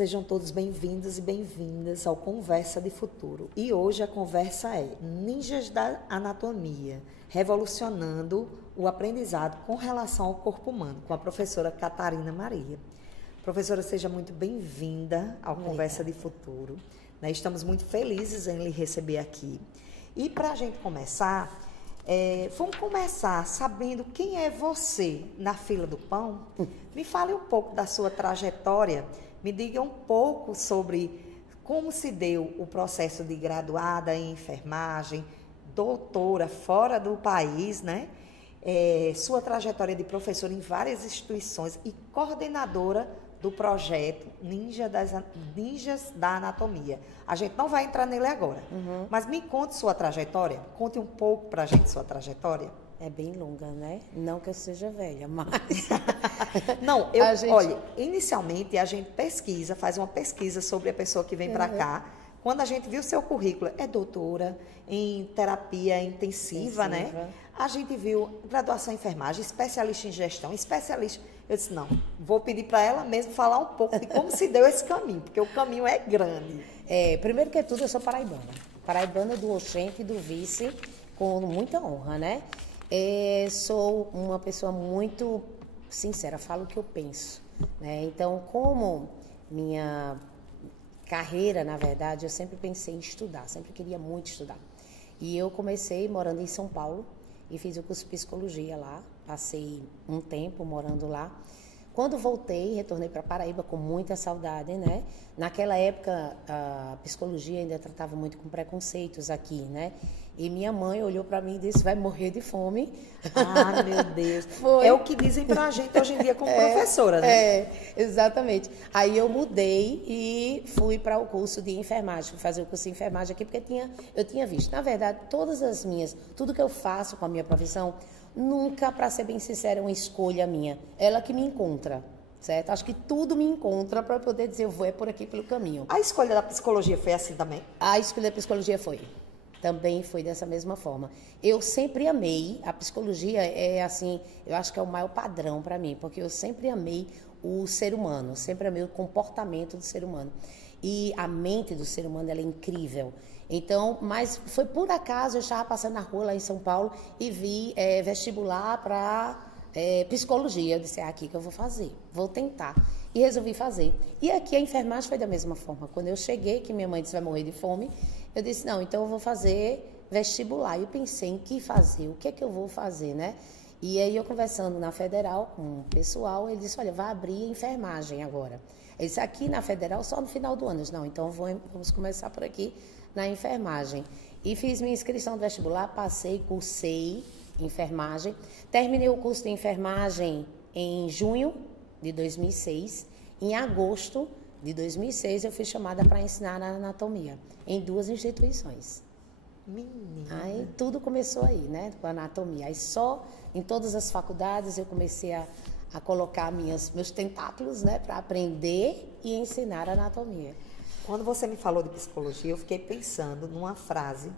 Sejam todos bem-vindos e bem-vindas ao Conversa de Futuro. E hoje a conversa é Ninjas da Anatomia, revolucionando o aprendizado com relação ao corpo humano, com a professora Catarina Maria. Professora, seja muito bem-vinda ao Conversa de Futuro. Estamos muito felizes em lhe receber aqui. E para a gente começar, vamos começar sabendo quem é você na fila do pão. Me fale um pouco da sua trajetória. Me diga um pouco sobre como se deu o processo de graduada em enfermagem, doutora fora do país, né? Sua trajetória de professora em várias instituições e coordenadora do projeto Ninjas da Anatomia. A gente não vai entrar nele agora, mas me conte sua trajetória, conte um pouco pra gente sua trajetória. É bem longa, né? Não que eu seja velha, mas... Não, olha, inicialmente a gente faz uma pesquisa sobre a pessoa que vem para cá. Quando a gente viu o seu currículo, é doutora em terapia intensiva, né? A gente viu graduação em enfermagem, especialista em gestão, especialista... Eu disse, não, vou pedir para ela mesmo falar um pouco de como se deu esse caminho, porque o caminho é grande. Primeiro que tudo, eu sou paraibana. Paraibana do Oxente e do Vice, com muita honra, né? Sou uma pessoa muito sincera, falo o que eu penso, né? Então, como minha carreira, na verdade, eu sempre pensei em estudar, sempre queria muito estudar. E eu comecei morando em São Paulo e fiz o curso de psicologia lá, passei um tempo morando lá. Quando voltei, retornei para Paraíba com muita saudade, né? Naquela época, a psicologia ainda tratava muito com preconceitos aqui, né? E minha mãe olhou para mim e disse, vai morrer de fome. Ah, meu Deus. É o que dizem para a gente hoje em dia como professora, né? Exatamente. Aí eu mudei e fui para o curso de enfermagem. Fui fazer o curso de enfermagem aqui porque eu tinha visto. Na verdade, tudo que eu faço com a minha profissão, nunca, para ser bem sincera, é uma escolha minha. Ela que me encontra, certo? Acho que tudo me encontra para poder dizer, eu vou por aqui pelo caminho. A escolha da psicologia foi assim também? A escolha da psicologia também foi dessa mesma forma. Eu sempre amei, a psicologia eu acho que é o maior padrão para mim, porque eu sempre amei o ser humano, sempre amei o comportamento do ser humano. E a mente do ser humano, ela é incrível. Então, mas foi por acaso, eu estava passando na rua lá em São Paulo e vi vestibular para psicologia. Eu disse, é aqui que eu vou fazer, vou tentar. E resolvi fazer. E aqui a enfermagem foi da mesma forma. Quando eu cheguei, que minha mãe disse, vai morrer de fome, eu disse, não, então eu vou fazer vestibular. E eu pensei em que fazer, o que é que eu vou fazer, né? E aí eu conversando na Federal com o pessoal, ele disse, olha, vai abrir enfermagem agora. Ele disse, aqui na Federal só no final do ano. Eu disse, não, então vamos começar por aqui na enfermagem. E fiz minha inscrição do vestibular, passei, cursei enfermagem. Terminei o curso de enfermagem em junho de 2006. Em agosto de 2006, eu fui chamada para ensinar a anatomia em 2 instituições. Menina. Aí tudo começou aí, né, com a anatomia. Aí só em todas as faculdades eu comecei a colocar meus tentáculos, né, para aprender e ensinar a anatomia. Quando você me falou de psicologia, eu fiquei pensando numa frase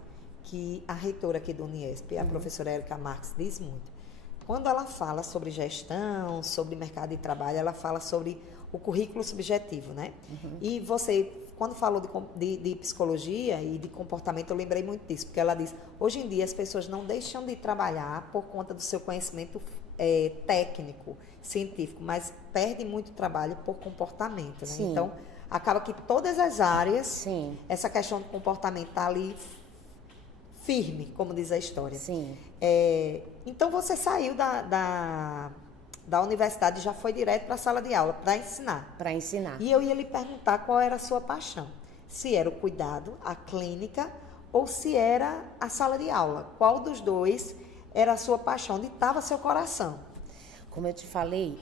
que a reitora aqui do Uniesp, a professora Érica Marques, diz muito. Quando ela fala sobre gestão, sobre mercado de trabalho, ela fala sobre o currículo subjetivo, né? E você, quando falou de psicologia e de comportamento, eu lembrei muito disso, porque ela diz, hoje em dia as pessoas não deixam de trabalhar por conta do seu conhecimento técnico, científico, mas perdem muito trabalho por comportamento, né? Sim. Então, acaba que todas as áreas, Sim. essa questão do comportamento está ali firme, como diz a história. Sim. Então, você saiu da universidade e já foi direto para a sala de aula para ensinar. Para ensinar. E eu ia lhe perguntar qual era a sua paixão. Se era o cuidado, a clínica, ou se era a sala de aula. Qual dos dois era a sua paixão? Onde estava seu coração? Como eu te falei,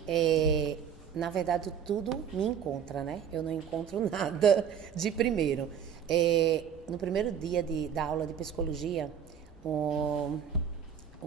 na verdade, tudo me encontra, né? Eu não encontro nada de primeiro. No primeiro dia da aula de psicologia, o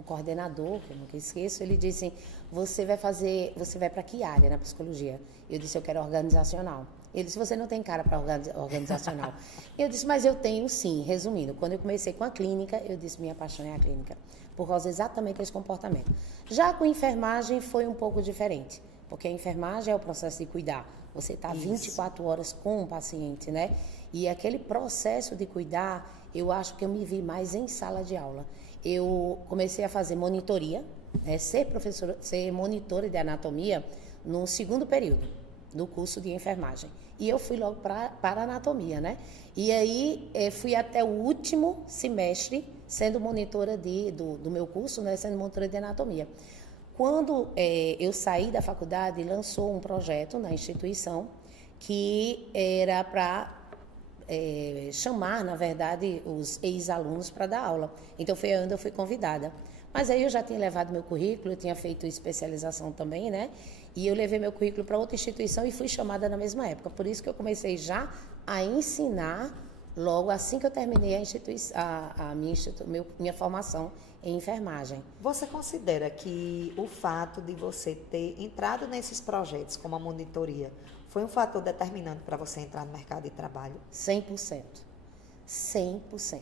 coordenador, que eu nunca esqueço, ele disse, você vai para que área na psicologia? Eu disse, eu quero organizacional. Ele disse, você não tem cara para organizacional. Eu disse, mas eu tenho sim. Resumindo, quando eu comecei com a clínica, eu disse, minha paixão é a clínica, por causa exatamente desse comportamento. Já com enfermagem foi um pouco diferente, porque a enfermagem é o processo de cuidar você está 24 horas com o paciente, né? E aquele processo de cuidar, eu acho que eu me vi mais em sala de aula. Eu comecei a fazer monitoria, né? Ser monitora de anatomia no segundo período do curso de enfermagem. E eu fui logo para anatomia, né? E aí fui até o último semestre sendo monitora do meu curso, né? Sendo monitora de anatomia. Quando eu saí da faculdade, lançou um projeto na instituição que era para chamar, na verdade, os ex-alunos para dar aula. Então, foi onde eu fui convidada. Mas aí eu já tinha levado meu currículo, eu tinha feito especialização também, né? E eu levei meu currículo para outra instituição e fui chamada na mesma época. Por isso que eu comecei já a ensinar logo assim que eu terminei minha formação em enfermagem. Você considera que o fato de você ter entrado nesses projetos como a monitoria foi um fator determinante para você entrar no mercado de trabalho? 100%. 100%.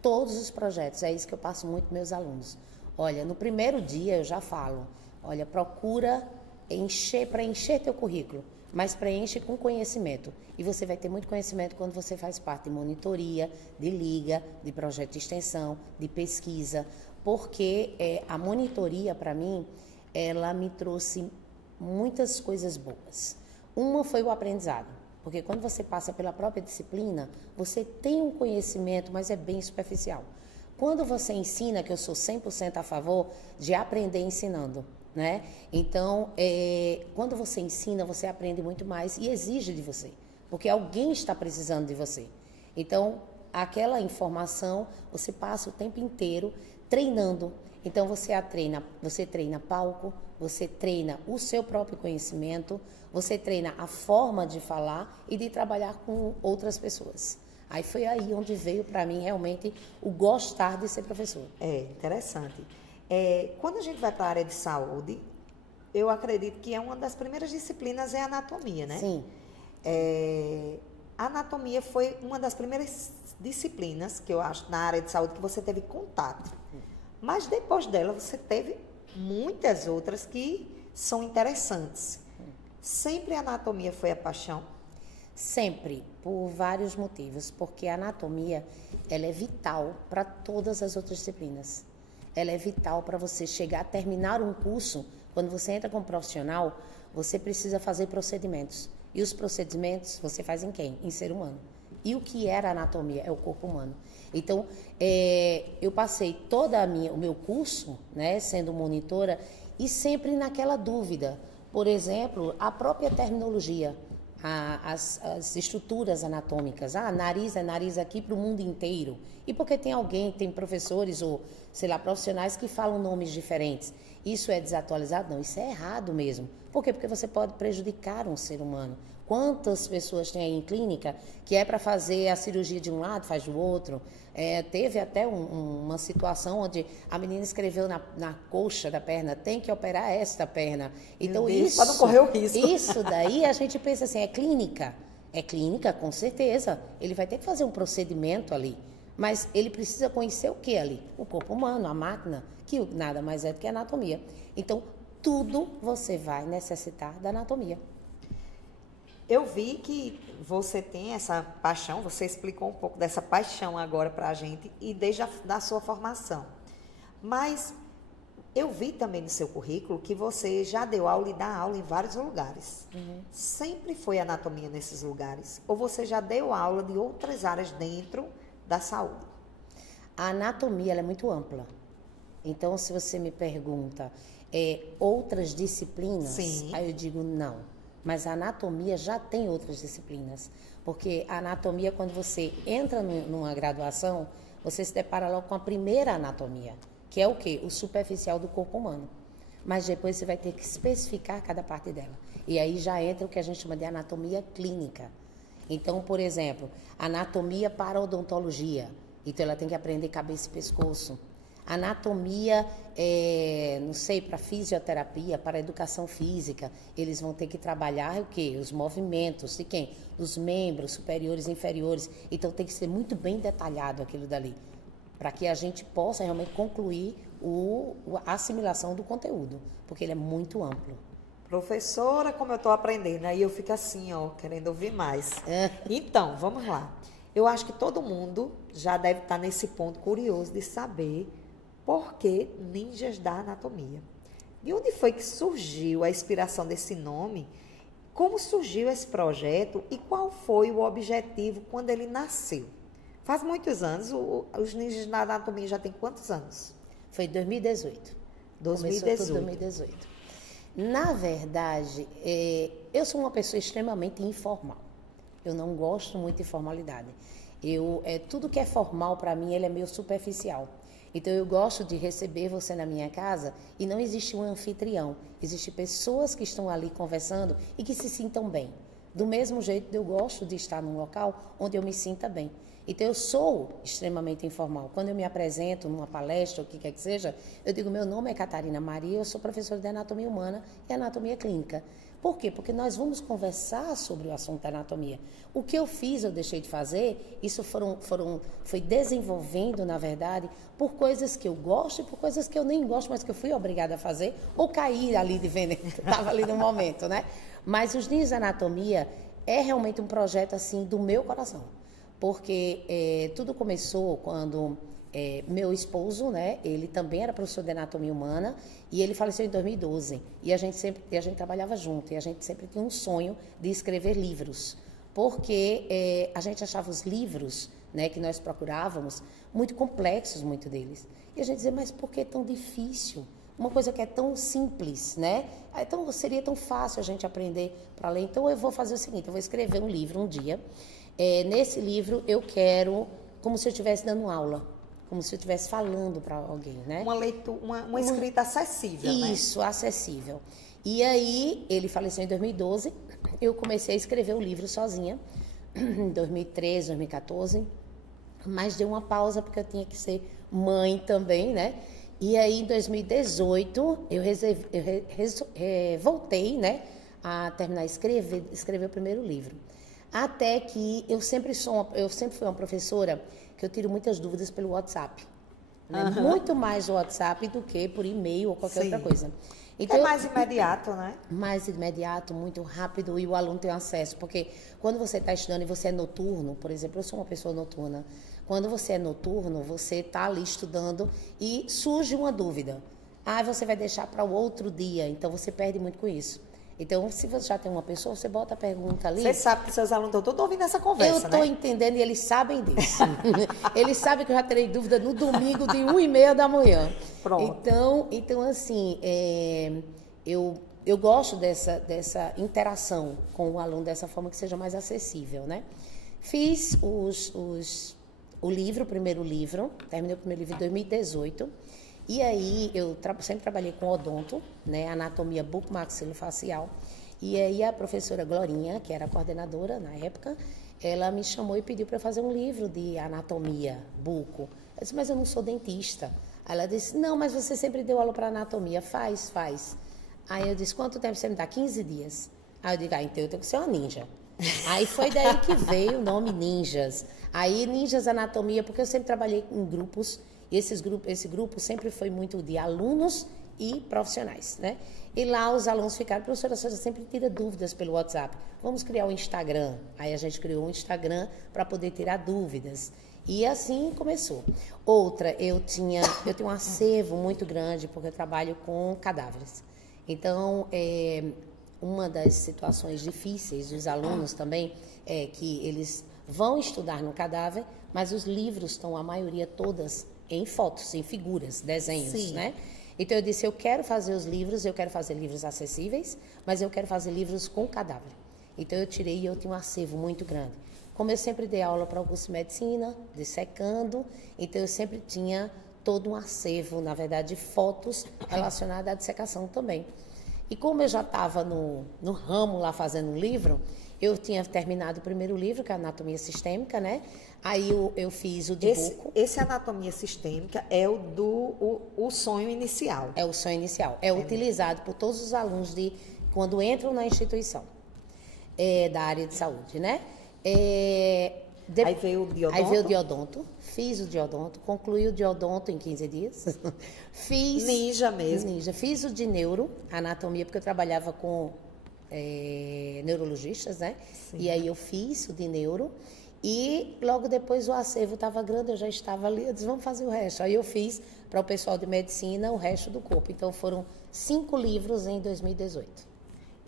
Todos os projetos, é isso que eu passo muito para meus alunos. Olha, no primeiro dia eu já falo, olha, procura preencher teu currículo, mas preenche com conhecimento. E você vai ter muito conhecimento quando você faz parte de monitoria, de liga, de projeto de extensão, de pesquisa, porque a monitoria, para mim, ela me trouxe muitas coisas boas. Uma foi o aprendizado, porque quando você passa pela própria disciplina, você tem um conhecimento, mas é bem superficial. Quando você ensina, que eu sou 100% a favor de aprender ensinando, né? Então, quando você ensina, você aprende muito mais e exige de você, porque alguém está precisando de você. Então, aquela informação, você passa o tempo inteiro treinando. Então, você treina palco, você treina o seu próprio conhecimento, você treina a forma de falar e de trabalhar com outras pessoas. Aí foi aí onde veio para mim realmente o gostar de ser professor. Interessante. Quando a gente vai para a área de saúde, eu acredito que uma das primeiras disciplinas é a anatomia, né? Sim. A anatomia foi uma das primeiras disciplinas que eu acho na área de saúde que você teve contato. Mas depois dela você teve muitas outras que são interessantes. Sempre a anatomia foi a paixão? Sempre, por vários motivos, porque a anatomia, ela é vital para todas as outras disciplinas. Ela é vital para você chegar a terminar um curso. Quando você entra como profissional, você precisa fazer procedimentos. E os procedimentos você faz em quem? Em ser humano. E o que era a anatomia? É o corpo humano. Então, eu passei o meu curso, né, sendo monitora, e sempre naquela dúvida. Por exemplo, a própria terminologia. As estruturas anatômicas. Nariz é nariz aqui para o mundo inteiro. E porque tem professores ou, sei lá, profissionais que falam nomes diferentes. Isso é desatualizado? Não, isso é errado mesmo. Por quê? Porque você pode prejudicar um ser humano. Quantas pessoas tem aí em clínica que é para fazer a cirurgia de um lado, faz do outro? Teve até uma situação onde a menina escreveu na coxa da perna, tem que operar esta perna. Então, isso, para não correr o risco. Isso daí a gente pensa assim, é clínica? É clínica, com certeza. Ele vai ter que fazer um procedimento ali. Mas ele precisa conhecer o que ali? O corpo humano, a máquina, que nada mais é do que a anatomia. Então, tudo você vai necessitar da anatomia. Eu vi que você tem essa paixão, você explicou um pouco dessa paixão agora para a gente e desde da sua formação. Mas eu vi também no seu currículo que você já deu aula e dá aula em vários lugares. Uhum. Sempre foi anatomia nesses lugares? Ou você já deu aula de outras áreas dentro da saúde? A anatomia ela é muito ampla. Então, se você me pergunta outras disciplinas, sim, aí eu digo não. Mas a anatomia já tem outras disciplinas. Porque a anatomia, quando você entra numa graduação, você se depara logo com a primeira anatomia, que é o quê? O superficial do corpo humano. Mas depois você vai ter que especificar cada parte dela. E aí já entra o que a gente chama de anatomia clínica. Então, por exemplo, anatomia para odontologia. Então, ela tem que aprender cabeça e pescoço. Anatomia, não sei, para fisioterapia, para educação física, eles vão ter que trabalhar o quê? Os movimentos de quem? Dos membros superiores e inferiores. Então, tem que ser muito bem detalhado aquilo dali, para que a gente possa realmente concluir a assimilação do conteúdo, porque ele é muito amplo. Professora, como eu estou aprendendo, aí eu fico assim, ó, querendo ouvir mais. Então, vamos lá. Eu acho que todo mundo já deve estar nesse ponto curioso de saber por que Ninjas da Anatomia. De onde foi que surgiu a inspiração desse nome? Como surgiu esse projeto e qual foi o objetivo quando ele nasceu? Faz muitos anos, os Ninjas da Anatomia já tem quantos anos? Foi 2018. 2018. Começou tudo 2018. Na verdade, eu sou uma pessoa extremamente informal. Eu não gosto muito de formalidade. Tudo que é formal para mim, ele é meio superficial. Então, eu gosto de receber você na minha casa e não existe um anfitrião. Existem pessoas que estão ali conversando e que se sintam bem. Do mesmo jeito, eu gosto de estar num local onde eu me sinta bem. Então, eu sou extremamente informal. Quando eu me apresento numa palestra, ou o que quer que seja, eu digo, meu nome é Catarina Maria, eu sou professora de Anatomia Humana e Anatomia Clínica. Por quê? Porque nós vamos conversar sobre o assunto da anatomia. O que eu fiz, eu deixei de fazer, isso foi desenvolvendo, na verdade, por coisas que eu gosto e por coisas que eu nem gosto, mas que eu fui obrigada a fazer, ou cair ali de vendo, estava ali no momento, né? Mas os Ninjas da Anatomia é realmente um projeto, assim, do meu coração. Porque tudo começou quando meu esposo, né, ele também era professor de anatomia humana e ele faleceu em 2012. E a gente trabalhava junto e a gente sempre tinha um sonho de escrever livros. Porque a gente achava os livros, né, que nós procurávamos muito complexos, muito deles. E a gente dizia, mas por que tão difícil? Uma coisa que é tão simples, né? Então seria tão fácil a gente aprender para ler. Então eu vou fazer o seguinte, eu vou escrever um livro um dia. Nesse livro eu quero, como se eu estivesse dando aula, como se eu estivesse falando para alguém, né? Uma escrita acessível, né? Isso, acessível. E aí, ele faleceu em 2012, eu comecei a escrever o livro sozinha, em 2013, 2014, mas dei uma pausa porque eu tinha que ser mãe também, né? E aí, em 2018, eu voltei, né, a terminar de escrever o primeiro livro. Até que eu sempre fui uma professora que eu tiro muitas dúvidas pelo WhatsApp. Né? Uhum. Muito mais o WhatsApp do que por e-mail ou qualquer outra coisa. Então, mais imediato, né? Mais imediato, muito rápido e o aluno tem acesso. Porque quando você está estudando e você é noturno, por exemplo, eu sou uma pessoa noturna. Quando você é noturno, você está ali estudando e surge uma dúvida. Você vai deixar para o outro dia, então você perde muito com isso. Então, se você já tem uma pessoa, você bota a pergunta ali. Você sabe que seus alunos estão todos ouvindo essa conversa, né? Eu estou entendendo e eles sabem disso. Eles sabem que eu já terei dúvida no domingo de 1h30 da manhã. Pronto. Então assim, eu gosto dessa interação com o aluno dessa forma que seja mais acessível, né? Fiz o primeiro livro, terminei o primeiro livro em 2018. E aí, eu sempre trabalhei com odonto, né, anatomia bucomaxilofacial. E aí, a professora Glorinha, que era a coordenadora na época, ela me chamou e pediu para eu fazer um livro de anatomia buco. Eu disse, mas eu não sou dentista. Aí ela disse, não, mas você sempre deu aula para anatomia. Faz. Aí eu disse, quanto tempo você me dá? 15 dias. Aí eu digo, então eu tenho que ser uma ninja. Aí foi daí que veio o nome Ninjas. Aí, Ninjas Anatomia, porque eu sempre trabalhei em grupos. E esse grupo sempre foi muito de alunos e profissionais, né? E lá os alunos ficaram, professora, a senhora sempre tira dúvidas pelo WhatsApp. Vamos criar um Instagram. Aí a gente criou um Instagram para poder tirar dúvidas. E assim começou. Outra, eu tenho um acervo muito grande, porque eu trabalho com cadáveres. Então, uma das situações difíceis dos alunos também é que eles vão estudar no cadáver, mas os livros estão, a maioria todas, em fotos, em figuras, desenhos, Sim. né? Então eu disse, eu quero fazer livros acessíveis, mas eu quero fazer livros com cadáver. Então eu tinha um acervo muito grande. Como eu sempre dei aula para o curso de medicina, dissecando, então eu sempre tinha todo um acervo, na verdade, de fotos relacionadas à dissecação também. E como eu já estava no ramo lá fazendo um livro, eu tinha terminado o primeiro livro, que é a Anatomia Sistêmica, né? Aí eu fiz o de buco. Esse Anatomia Sistêmica é o sonho inicial. É o sonho inicial. É utilizado por todos os alunos quando entram na instituição da área de saúde, né? Aí veio o diodonto? Aí veio o diodonto, fiz o diodonto, concluí o diodonto em 15 dias. Fiz... Ninja mesmo? Ninja. Fiz o de neuro, anatomia, porque eu trabalhava com neurologistas, né? Sim. E aí eu fiz o de neuro. E logo depois o acervo estava grande, eu já estava ali, eu disse, vamos fazer o resto. Aí eu fiz para o pessoal de medicina o resto do corpo. Então foram 5 livros em 2018.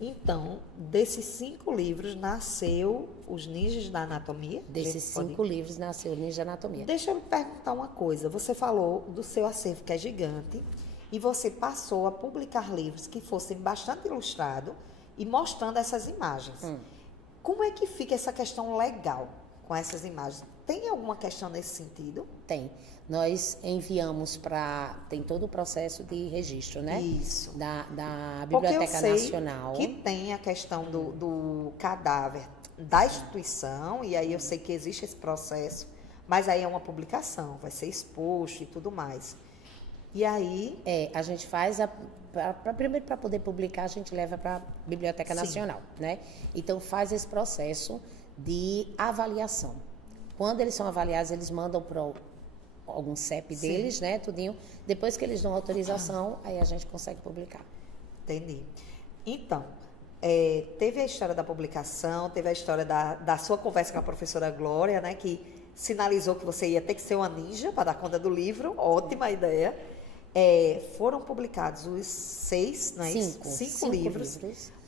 Então, desses 5 livros nasceu Os Ninjas da Anatomia? Desses 5 livros nasceu o Ninja da Anatomia. Deixa eu me perguntar uma coisa. Você falou do seu acervo, que é gigante, e você passou a publicar livros que fossem bastante ilustrados e mostrando essas imagens. Como é que fica essa questão legal com essas imagens? Tem alguma questão nesse sentido? Tem. Nós enviamos para... Tem todo o processo de registro, né? Isso. Da Biblioteca Nacional. Que tem a questão do cadáver da instituição, e aí eu sei que existe esse processo, mas aí é uma publicação, vai ser exposto e tudo mais. E aí... a gente faz primeiro, para poder publicar, a gente leva para a Biblioteca Nacional, né? Então, faz esse processo de avaliação. Quando eles são avaliados, eles mandam para algum CEP deles, né? Tudinho. Depois que eles dão autorização, aí a gente consegue publicar. Entendi. Então, teve a história da publicação, teve a história da sua conversa com a professora Glória, né? Que sinalizou que você ia ter que ser uma ninja para dar conta do livro. Ótima ideia. Foram publicados os 6, não é isso? 5 livros.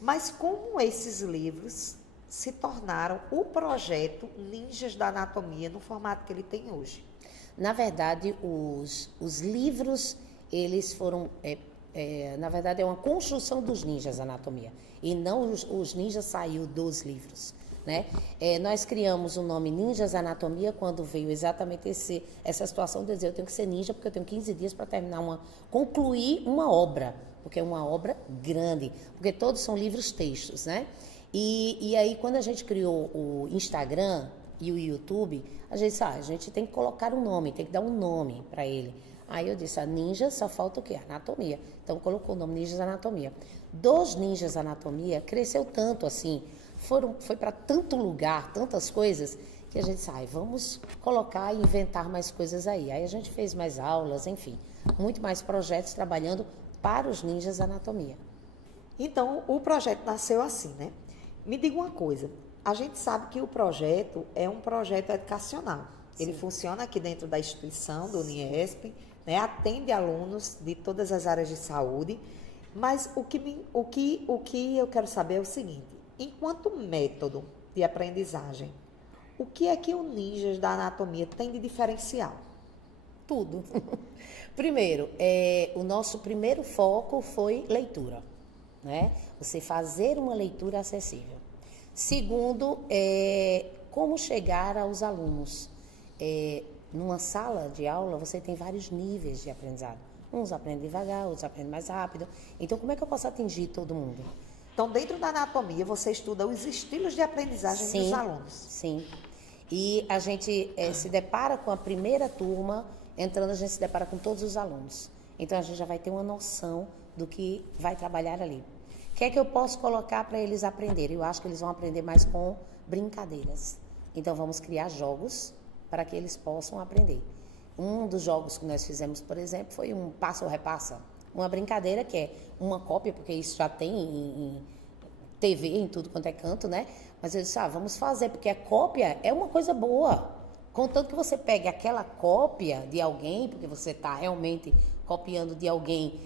Mas como esses livros se tornaram o projeto Ninjas da Anatomia no formato que ele tem hoje? Na verdade, os livros, eles foram... na verdade, é uma construção dos Ninjas da Anatomia. E não os ninjas saiu dos livros, né? Nós criamos o nome Ninjas da Anatomia quando veio exatamente essa situação de dizer, eu tenho que ser ninja porque eu tenho 15 dias para concluir uma obra, porque é uma obra grande, porque todos são livros textos, né? E aí, quando a gente criou o Instagram e o YouTube, a gente disse, a gente tem que colocar um nome, tem que dar um nome para ele. Aí eu disse, a ninja só falta o quê? Anatomia. Então, colocou o nome Ninjas Anatomia. Dos Ninjas Anatomia, cresceu tanto assim, foi para tanto lugar, tantas coisas, que a gente disse, vamos colocar e inventar mais coisas aí. Aí a gente fez mais aulas, enfim, muito mais projetos trabalhando para os Ninjas Anatomia. Então, o projeto nasceu assim, né? Me diga uma coisa, a gente sabe que o projeto é um projeto educacional. Sim. Ele funciona aqui dentro da instituição, do Uniesp, né? Atende alunos de todas as áreas de saúde, mas o que eu quero saber é o seguinte, enquanto método de aprendizagem, o que é que o Ninjas da Anatomia tem de diferencial? Tudo. Primeiro, o nosso primeiro foco foi leitura, né? Você fazer uma leitura acessível. Segundo, como chegar aos alunos. Numa sala de aula, você tem vários níveis de aprendizado. Uns aprendem devagar, outros aprendem mais rápido. Então, como é que eu posso atingir todo mundo? Então, dentro da anatomia, você estuda os estilos de aprendizagem dos alunos. Sim. E a gente se depara com a primeira turma, entrando, a gente se depara com todos os alunos. Então, a gente já vai ter uma noção do que vai trabalhar ali. O que é que eu posso colocar para eles aprenderem? Eu acho que eles vão aprender mais com brincadeiras. Então, vamos criar jogos para que eles possam aprender. Um dos jogos que nós fizemos, por exemplo, foi um passa ou repassa. Uma brincadeira que é uma cópia, porque isso já tem em TV, em tudo quanto é canto, né? Mas eu disse, vamos fazer, porque a cópia é uma coisa boa. Contanto que você pegue aquela cópia de alguém, porque você está realmente copiando de alguém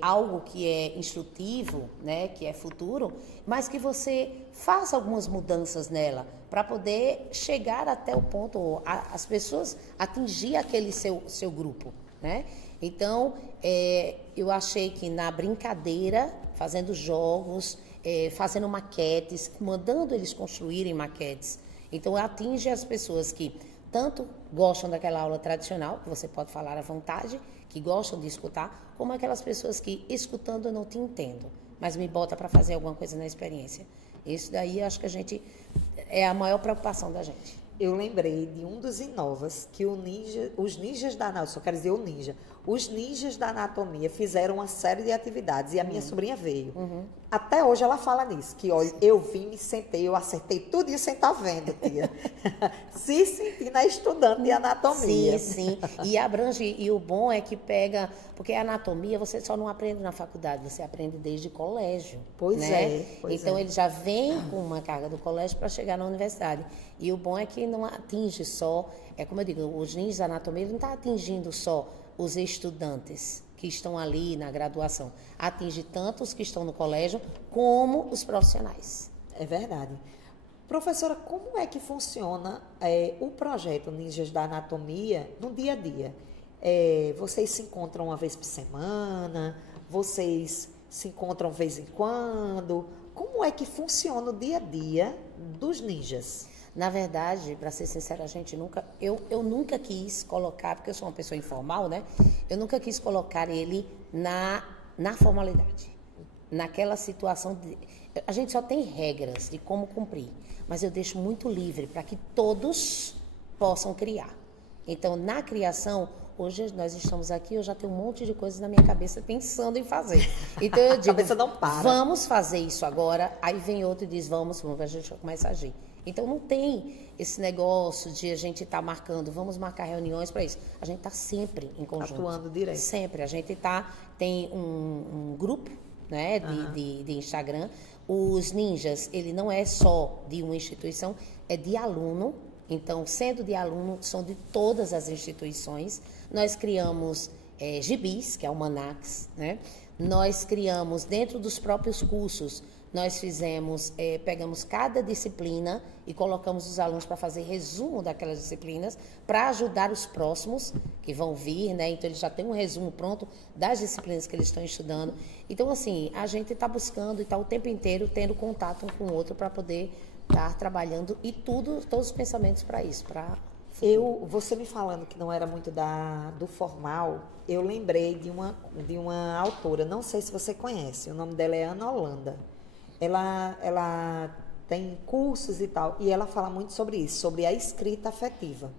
algo que é instrutivo, né, que é futuro, mas que você faça algumas mudanças nela para poder chegar até o ponto, as pessoas atingir aquele seu grupo, né? Então, eu achei que na brincadeira, fazendo jogos, fazendo maquetes, mandando eles construírem maquetes, então atinge as pessoas que tanto gostam daquela aula tradicional, que você pode falar à vontade, que gostam de escutar, como aquelas pessoas que, escutando, eu não te entendo, mas me bota para fazer alguma coisa na experiência. Isso daí, acho que é a maior preocupação da gente. Eu lembrei de um dos Inovas, que os ninjas da anatomia, só quero dizer o ninja, Os ninjas da anatomia fizeram uma série de atividades e a minha sobrinha veio. Até hoje ela fala nisso, que olha, eu vim, me sentei, eu acertei tudo isso sem estar vendo, tia. Se sentindo a estudante de anatomia. Sim, sim. E abrange, e o bom é que pega, porque a anatomia você só não aprende na faculdade, você aprende desde colégio. Pois né? é. Então ele já vem com uma carga do colégio para chegar na universidade. E o bom é que não atinge só, como eu digo, os ninjas da anatomia ele não está atingindo só os estudantes que estão ali na graduação. Atinge tanto os que estão no colégio como os profissionais. É verdade. Professora, como é que funciona o projeto Ninjas da Anatomia no dia a dia? Vocês se encontram uma vez por semana? Vocês se encontram de vez em quando? Como é que funciona o dia a dia dos ninjas? Na verdade, para ser sincera, eu nunca quis colocar, porque eu sou uma pessoa informal, né? Eu nunca quis colocar ele na formalidade. Naquela situação, a gente só tem regras de como cumprir, mas eu deixo muito livre para que todos possam criar. Então, na criação, hoje nós estamos aqui, eu já tenho um monte de coisas na minha cabeça pensando em fazer. Então eu digo, a cabeça não para. Vamos fazer isso agora, aí vem outro e diz, vamos, a gente começa a agir. Então não tem esse negócio de a gente estar marcando, vamos marcar reuniões para isso. A gente está sempre em conjunto. Atuando direto. Sempre. A gente tem um grupo, né, de Instagram. Os ninjas, ele não é só de uma instituição, é de aluno. Então, sendo de aluno, são de todas as instituições. Nós criamos gibis, que é o Manax, né? Nós criamos, dentro dos próprios cursos, nós pegamos cada disciplina e colocamos os alunos para fazer resumo daquelas disciplinas, para ajudar os próximos que vão vir, né? Então, eles já têm um resumo pronto das disciplinas que eles estão estudando. Então, assim, a gente está buscando e está o tempo inteiro tendo contato um com o outro para poder estar trabalhando e todos os pensamentos para isso, para... Você me falando que não era muito do formal, eu lembrei de uma autora, não sei se você conhece, o nome dela é Ana Holanda. Ela tem cursos e tal, e ela fala muito sobre isso, sobre a escrita afetiva.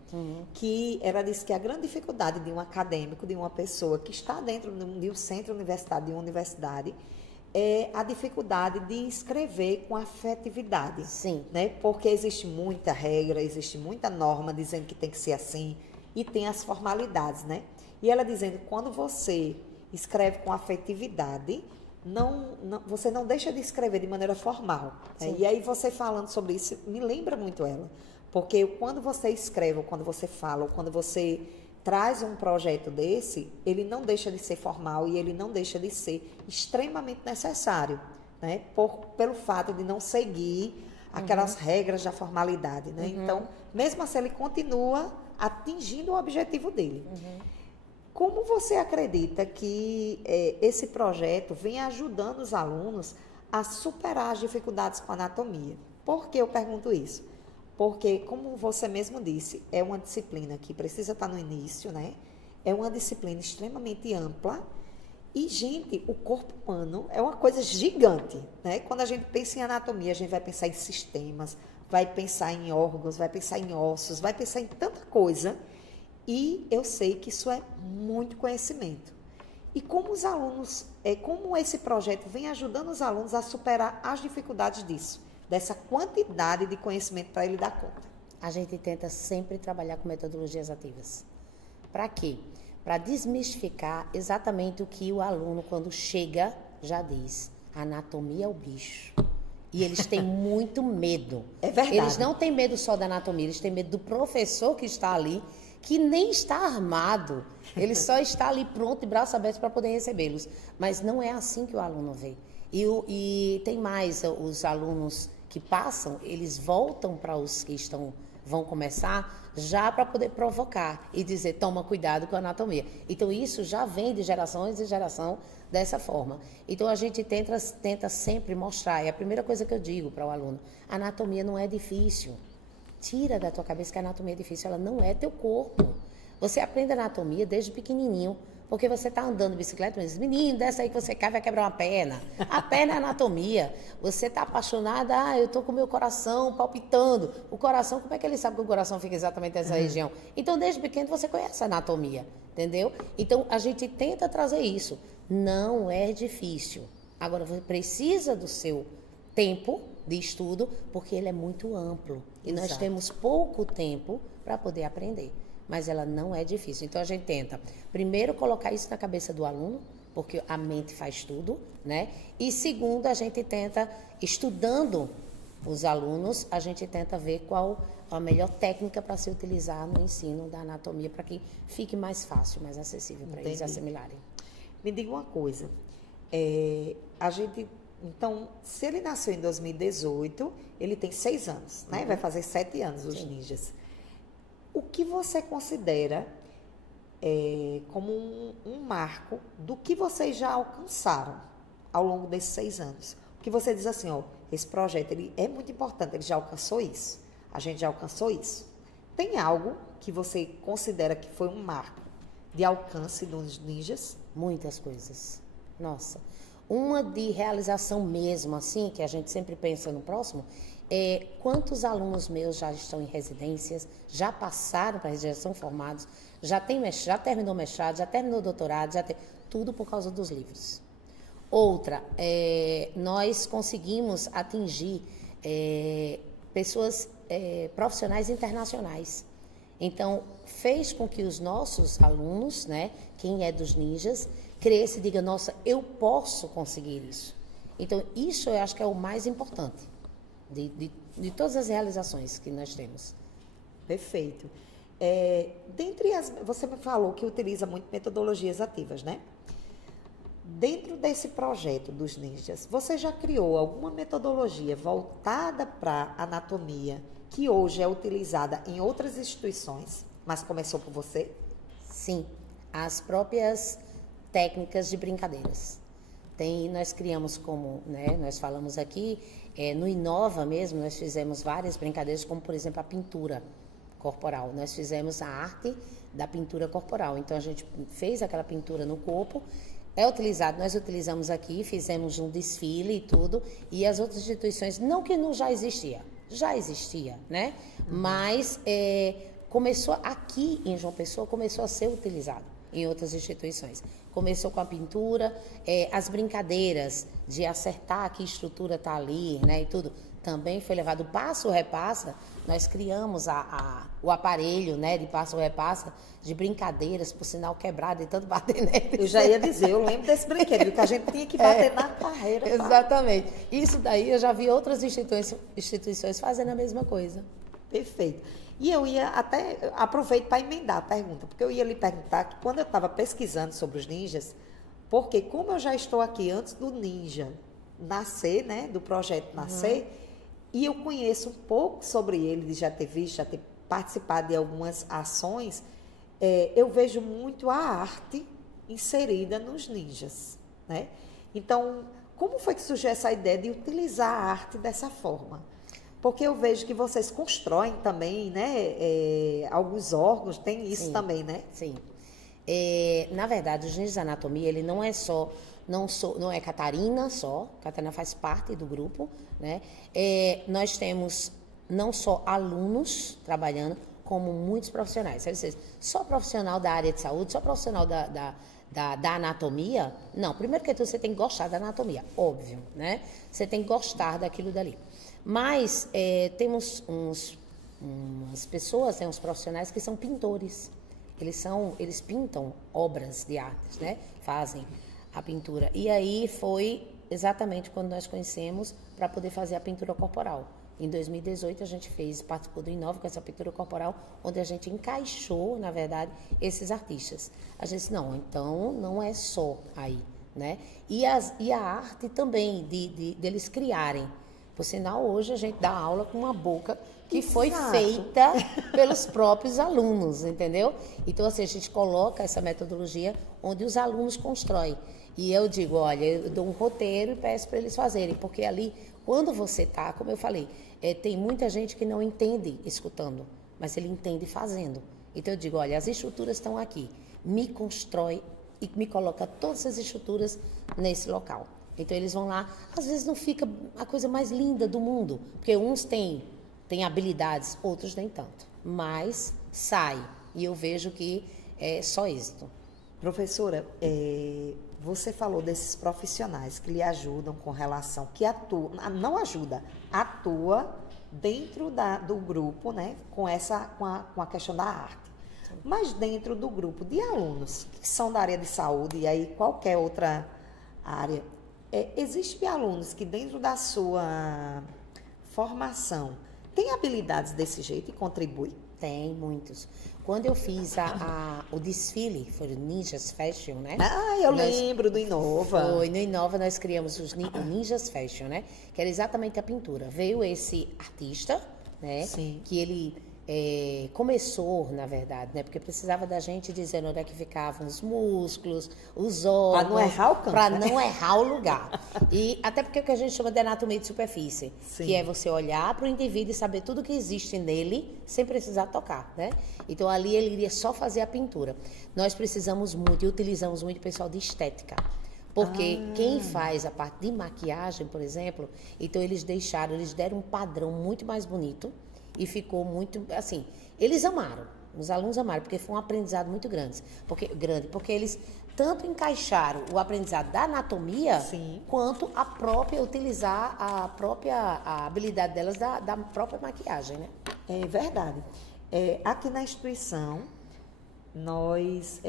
Que ela diz que a grande dificuldade de um acadêmico, de uma pessoa que está dentro de um centro universitário, de uma universidade, é a dificuldade de escrever com afetividade. Sim. Né? Porque existe muita regra, existe muita norma dizendo que tem que ser assim, e tem as formalidades, né? E ela dizendo que quando você escreve com afetividade, você não deixa de escrever de maneira formal. Né? E aí você falando sobre isso, me lembra muito ela. Porque quando você escreve, ou quando você fala, ou quando você traz um projeto desse, ele não deixa de ser formal e ele não deixa de ser extremamente necessário, né? Pelo fato de não seguir aquelas regras da formalidade, né? Então, mesmo assim, ele continua atingindo o objetivo dele. Como você acredita que esse projeto vem ajudando os alunos a superar as dificuldades com a anatomia? Por que eu pergunto isso? Porque, como você mesmo disse, é uma disciplina que precisa estar no início, né? É uma disciplina extremamente ampla. E, gente, o corpo humano é uma coisa gigante, né? Quando a gente pensa em anatomia, a gente vai pensar em sistemas, vai pensar em órgãos, vai pensar em ossos, vai pensar em tanta coisa. E eu sei que isso é muito conhecimento. E como os alunos, como esse projeto vem ajudando os alunos a superar as dificuldades disso? Dessa quantidade de conhecimento para ele dar conta. A gente tenta sempre trabalhar com metodologias ativas. Para quê? Para desmistificar exatamente o que o aluno, quando chega, já diz. Anatomia é o bicho. E eles têm muito medo. É verdade. Eles não têm medo só da anatomia, eles têm medo do professor que está ali, que nem está armado. Ele só está ali pronto e braços abertos para poder recebê-los. Mas não é assim que o aluno vê. E tem mais, os alunos que passam, eles voltam para os que vão começar já para poder provocar e dizer, toma cuidado com a anatomia. Então, isso já vem de gerações em geração dessa forma. Então, a gente tenta sempre mostrar, é a primeira coisa que eu digo para o aluno, a anatomia não é difícil. Tira da tua cabeça que a anatomia é difícil, ela não é teu corpo. Você aprende anatomia desde pequenininho. Porque você está andando de bicicleta e diz, menino, dessa aí que você cai vai quebrar uma perna. A perna é anatomia. Você está apaixonada, eu estou com o meu coração palpitando. O coração, como é que ele sabe que o coração fica exatamente nessa região? Então, desde pequeno, você conhece a anatomia. entendeu? Então, a gente tenta trazer isso. Não é difícil. Agora, você precisa do seu tempo de estudo, porque ele é muito amplo. E Exato. nós temos pouco tempo para poder aprender. Mas ela não é difícil. Então, a gente tenta, primeiro, colocar isso na cabeça do aluno, porque a mente faz tudo, né? E segundo, a gente tenta, estudando os alunos, a gente tenta ver qual a melhor técnica para se utilizar no ensino da anatomia, para que fique mais fácil, mais acessível para eles assimilarem. Me diga uma coisa, a gente, então, se ele nasceu em 2018, ele tem 6 anos, né? Vai fazer 7 anos os Sim. ninjas. O que você considera como um marco do que vocês já alcançaram ao longo desses 6 anos? O que você diz assim, ó, esse projeto ele é muito importante, ele já alcançou isso, a gente já alcançou isso. Tem algo que você considera que foi um marco de alcance dos ninjas? Muitas coisas. Nossa. Uma de realização mesmo, assim, que a gente sempre pensa no próximo, é quantos alunos meus já estão em residências, já passaram para residência, são formados, já terminou o mestrado, já terminou o doutorado, tudo por causa dos livros. Outra, nós conseguimos atingir pessoas, profissionais internacionais. Então, fez com que os nossos alunos, né, quem é dos ninjas, cresça e diga, nossa, eu posso conseguir isso. Então, isso eu acho que é o mais importante de todas as realizações que nós temos. Perfeito. Você me falou que utiliza muito metodologias ativas, né? Dentro desse projeto dos ninjas, você já criou alguma metodologia voltada para anatomia que hoje é utilizada em outras instituições, mas começou por você? Sim, as próprias técnicas de brincadeiras. Nós criamos como, né, nós falamos aqui, no Inova mesmo, nós fizemos várias brincadeiras, como por exemplo a pintura corporal. Nós fizemos a arte da pintura corporal. Então a gente fez aquela pintura no corpo, nós utilizamos aqui, fizemos um desfile e tudo, e as outras instituições, não que não já existia, né? Mas começou aqui em João Pessoa, começou a ser utilizado em outras instituições. Começou com a pintura, as brincadeiras de acertar que estrutura está ali, né, e tudo, também foi levado passo repassa. Nós criamos o aparelho, né, de passo repassa, de brincadeiras, por sinal quebrado e tanto bater nele. Eu já ia dizer, eu lembro desse brinquedo, que a gente tinha que bater na carreira. Exatamente. Isso daí eu já vi outras instituições fazendo a mesma coisa. Perfeito. E eu ia até, aproveito para emendar a pergunta, porque eu ia lhe perguntar que quando eu estava pesquisando sobre os ninjas, porque como eu já estou aqui antes do ninja nascer, né, do projeto nascer, e eu conheço um pouco sobre ele, de já ter visto, já ter participado de algumas ações, eu vejo muito a arte inserida nos ninjas, né? Então, como foi que surgiu essa ideia de utilizar a arte dessa forma? Porque eu vejo que vocês constroem também, né? Alguns órgãos, tem isso. Sim, também, né? Sim. Na verdade, os ninjas da anatomia, ele não é só, não é Catarina só, Catarina faz parte do grupo, né? Nós temos não só alunos trabalhando, como muitos profissionais. Só profissional da área de saúde, só profissional da anatomia? Não, primeiro que tudo você tem que gostar da anatomia, óbvio, né? Você tem que gostar daquilo dali. Mas temos umas pessoas, uns profissionais que são pintores. Eles pintam obras de artes, né? Fazem a pintura. E aí foi exatamente quando nós conhecemos para poder fazer a pintura corporal. Em 2018 a gente participou do Inova com essa pintura corporal, onde a gente encaixou, na verdade, esses artistas. A gente disse, não, então não é só aí, né? E a arte também, deles criarem. Por sinal, hoje a gente dá aula com uma boca que foi feita pelos próprios alunos, entendeu? Então, assim, a gente coloca essa metodologia onde os alunos constroem. E eu digo, olha, eu dou um roteiro e peço para eles fazerem, porque ali, quando você está, como eu falei, tem muita gente que não entende escutando, mas ele entende fazendo. Então, eu digo, olha, as estruturas estão aqui, me constrói e me coloca todas as estruturas nesse local. Então, eles vão lá, às vezes não fica a coisa mais linda do mundo, porque uns têm habilidades, outros nem tanto, mas sai. E eu vejo que é só êxito. Professora, você falou desses profissionais que lhe ajudam com relação, que atuam, não ajuda, atua dentro do grupo, né, com a questão da arte. Sim. Mas dentro do grupo de alunos que são da área de saúde e aí qualquer outra área, existem alunos que dentro da sua formação têm habilidades desse jeito e contribuem? Tem muitos. Quando eu fiz o desfile, foi o Ninjas Fashion, né? Eu lembro do Inova. Foi, no Inova nós criamos o Ninjas Fashion, né? Que era exatamente a pintura. Veio esse artista, né? Sim. Que ele começou, na verdade, né? Porque precisava da gente dizendo onde é que ficavam os músculos, os órgãos. Para não errar o campo. Para não errar o lugar. E até porque é o que a gente chama de anatomia de superfície. Sim. Que é você olhar para o indivíduo e saber tudo que existe nele sem precisar tocar, né? Então ali ele iria só fazer a pintura. Nós precisamos muito e utilizamos muito o pessoal de estética. Porque quem faz a parte de maquiagem, por exemplo, então eles deram um padrão muito mais bonito. E ficou muito, assim, eles amaram, os alunos amaram, porque foi um aprendizado muito grande, porque eles tanto encaixaram o aprendizado da anatomia, sim, quanto utilizar a habilidade delas da própria maquiagem, né? É verdade. Aqui na instituição, nós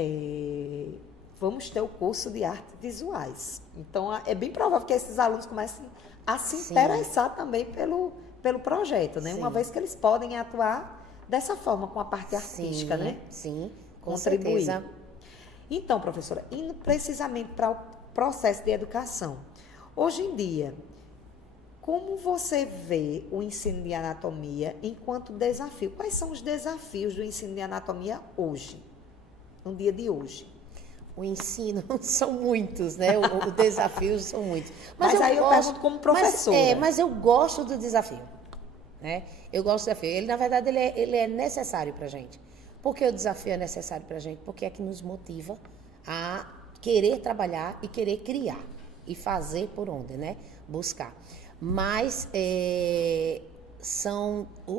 vamos ter o curso de artes visuais. Então, é bem provável que esses alunos comecem a se interessar também pelo projeto, né? Sim. Uma vez que eles podem atuar dessa forma, com a parte artística, né? Sim, com contribuir. Certeza. Então, professora, indo precisamente para o processo de educação, hoje em dia, como você vê o ensino de anatomia enquanto desafio? Quais são os desafios do ensino de anatomia hoje, no dia de hoje? O ensino são muitos, né? Os desafios são muitos. Mas aí eu pergunto como professora. Mas eu gosto do desafio, né? Eu gosto do desafio. Ele, na verdade, ele é necessário para a gente. Por que o desafio é necessário para a gente? Porque é que nos motiva a querer trabalhar e querer criar. E fazer por onde, né? Buscar. Mas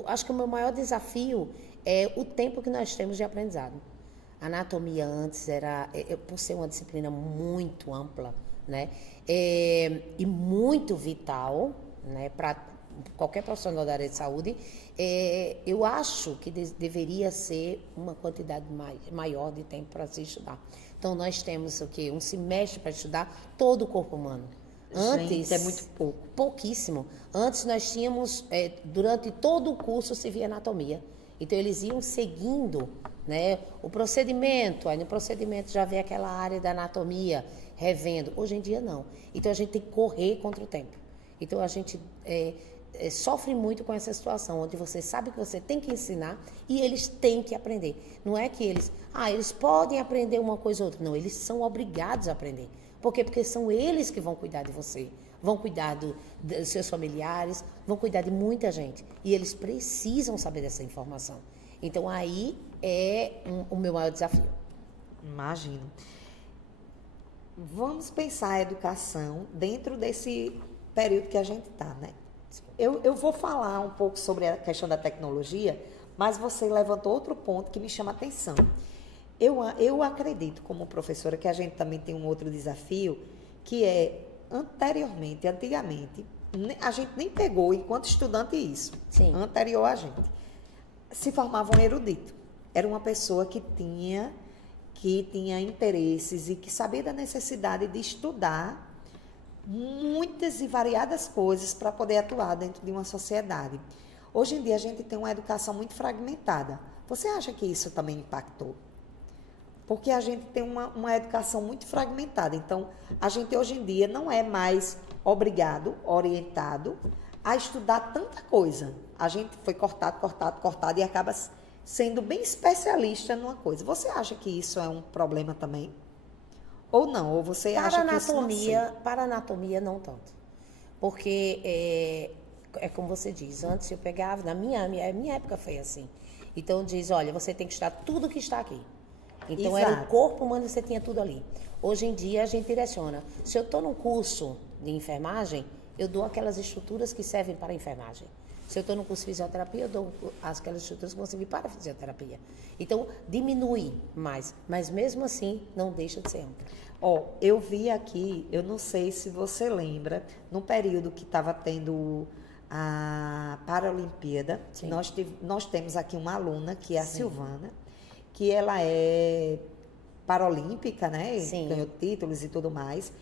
acho que o meu maior desafio é o tempo que nós temos de aprendizado. A anatomia antes por ser uma disciplina muito ampla, né? E muito vital, né? Para qualquer profissional da área de saúde, eu acho que deveria ser uma quantidade maior de tempo para se estudar. Então, nós temos o quê? Um semestre para estudar todo o corpo humano. Antes, é muito pouco. Pouquíssimo. Antes nós tínhamos, durante todo o curso, se via anatomia. Então, eles iam seguindo, né, o procedimento, aí no procedimento já vem aquela área da anatomia, revendo. Hoje em dia, não. Então, a gente tem que correr contra o tempo. Então, a gente sofre muito com essa situação, onde você sabe que você tem que ensinar e eles têm que aprender. Não é que eles podem aprender uma coisa ou outra. Não, eles são obrigados a aprender. Por quê? Porque são eles que vão cuidar de você. Vão cuidar dos seus familiares, vão cuidar de muita gente. E eles precisam saber dessa informação. Então, aí o meu maior desafio. Imagino. Vamos pensar a educação dentro desse período que a gente está, né? Eu vou falar um pouco sobre a questão da tecnologia, mas você levantou outro ponto que me chama a atenção. Eu acredito, como professora, que a gente também tem um outro desafio, que é, antigamente, a gente nem pegou, enquanto estudante, isso. Sim. Anterior a gente. Se formava um erudito. Era uma pessoa que tinha interesses e que sabia da necessidade de estudar muitas e variadas coisas para poder atuar dentro de uma sociedade. Hoje em dia, a gente tem uma educação muito fragmentada. Você acha que isso também impactou? Porque a gente tem uma educação muito fragmentada. Então, a gente hoje em dia não é mais orientado a estudar tanta coisa. A gente foi cortado e acaba sendo bem especialista numa coisa. Você acha que isso é um problema também? Ou não? Ou você acha que isso não é? Para a anatomia, não tanto. Porque, como você diz, antes eu pegava, na minha época foi assim. Então, diz, olha, você tem que estudar tudo que está aqui. Então, Exato. Era o corpo humano e você tinha tudo ali. Hoje em dia, a gente direciona. Se eu estou num curso de enfermagem, eu dou aquelas estruturas que servem para a enfermagem. Se eu estou no curso de fisioterapia, eu dou aquelas estruturas que vão servir para a fisioterapia. Então, diminui mais, mas mesmo assim, não deixa de ser amplo. Eu vi aqui, eu não sei se você lembra, no período que estava tendo a Paralimpíada, nós temos aqui uma aluna, que é a Silvana, que ela é paralímpica, né? Sim. Ganhou títulos e tudo mais.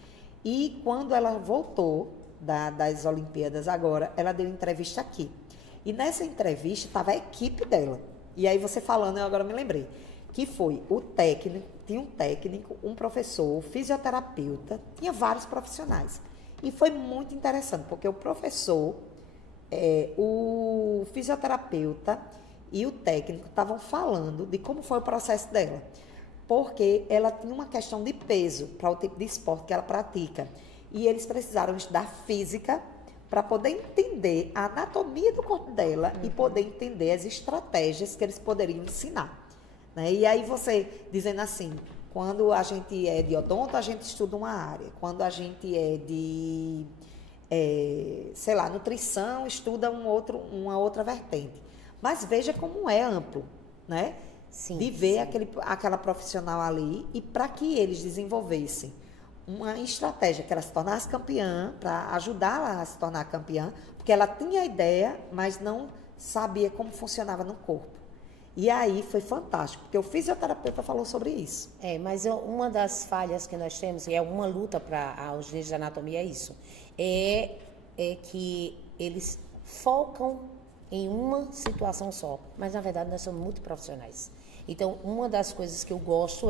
E quando ela voltou das Olimpíadas agora, ela deu entrevista aqui. E nessa entrevista estava a equipe dela. E aí você falando, eu agora me lembrei. Que foi o técnico, tinha um técnico, um professor, fisioterapeuta, tinha vários profissionais. E foi muito interessante, porque o professor, o fisioterapeuta e o técnico estavam falando de como foi o processo dela. Porque ela tinha uma questão de peso para o tipo de esporte que ela pratica. E eles precisaram estudar física para poder entender a anatomia do corpo dela e poder entender as estratégias que eles poderiam ensinar. Né? E aí você dizendo assim, quando a gente é de odonto, a gente estuda uma área. Quando a gente é de, nutrição, estuda uma outra vertente. Mas veja como é amplo, né? Sim, de ver aquela profissional ali e para que eles desenvolvessem uma estratégia que ela se tornasse campeã, para ajudá-la a se tornar campeã, porque ela tinha a ideia, mas não sabia como funcionava no corpo. E aí foi fantástico, porque o fisioterapeuta falou sobre isso. Mas uma das falhas que nós temos, e é uma luta para os direitos de anatomia, é isso, é que eles focam em uma situação só, mas na verdade nós somos muito profissionais. Então, uma das coisas que eu gosto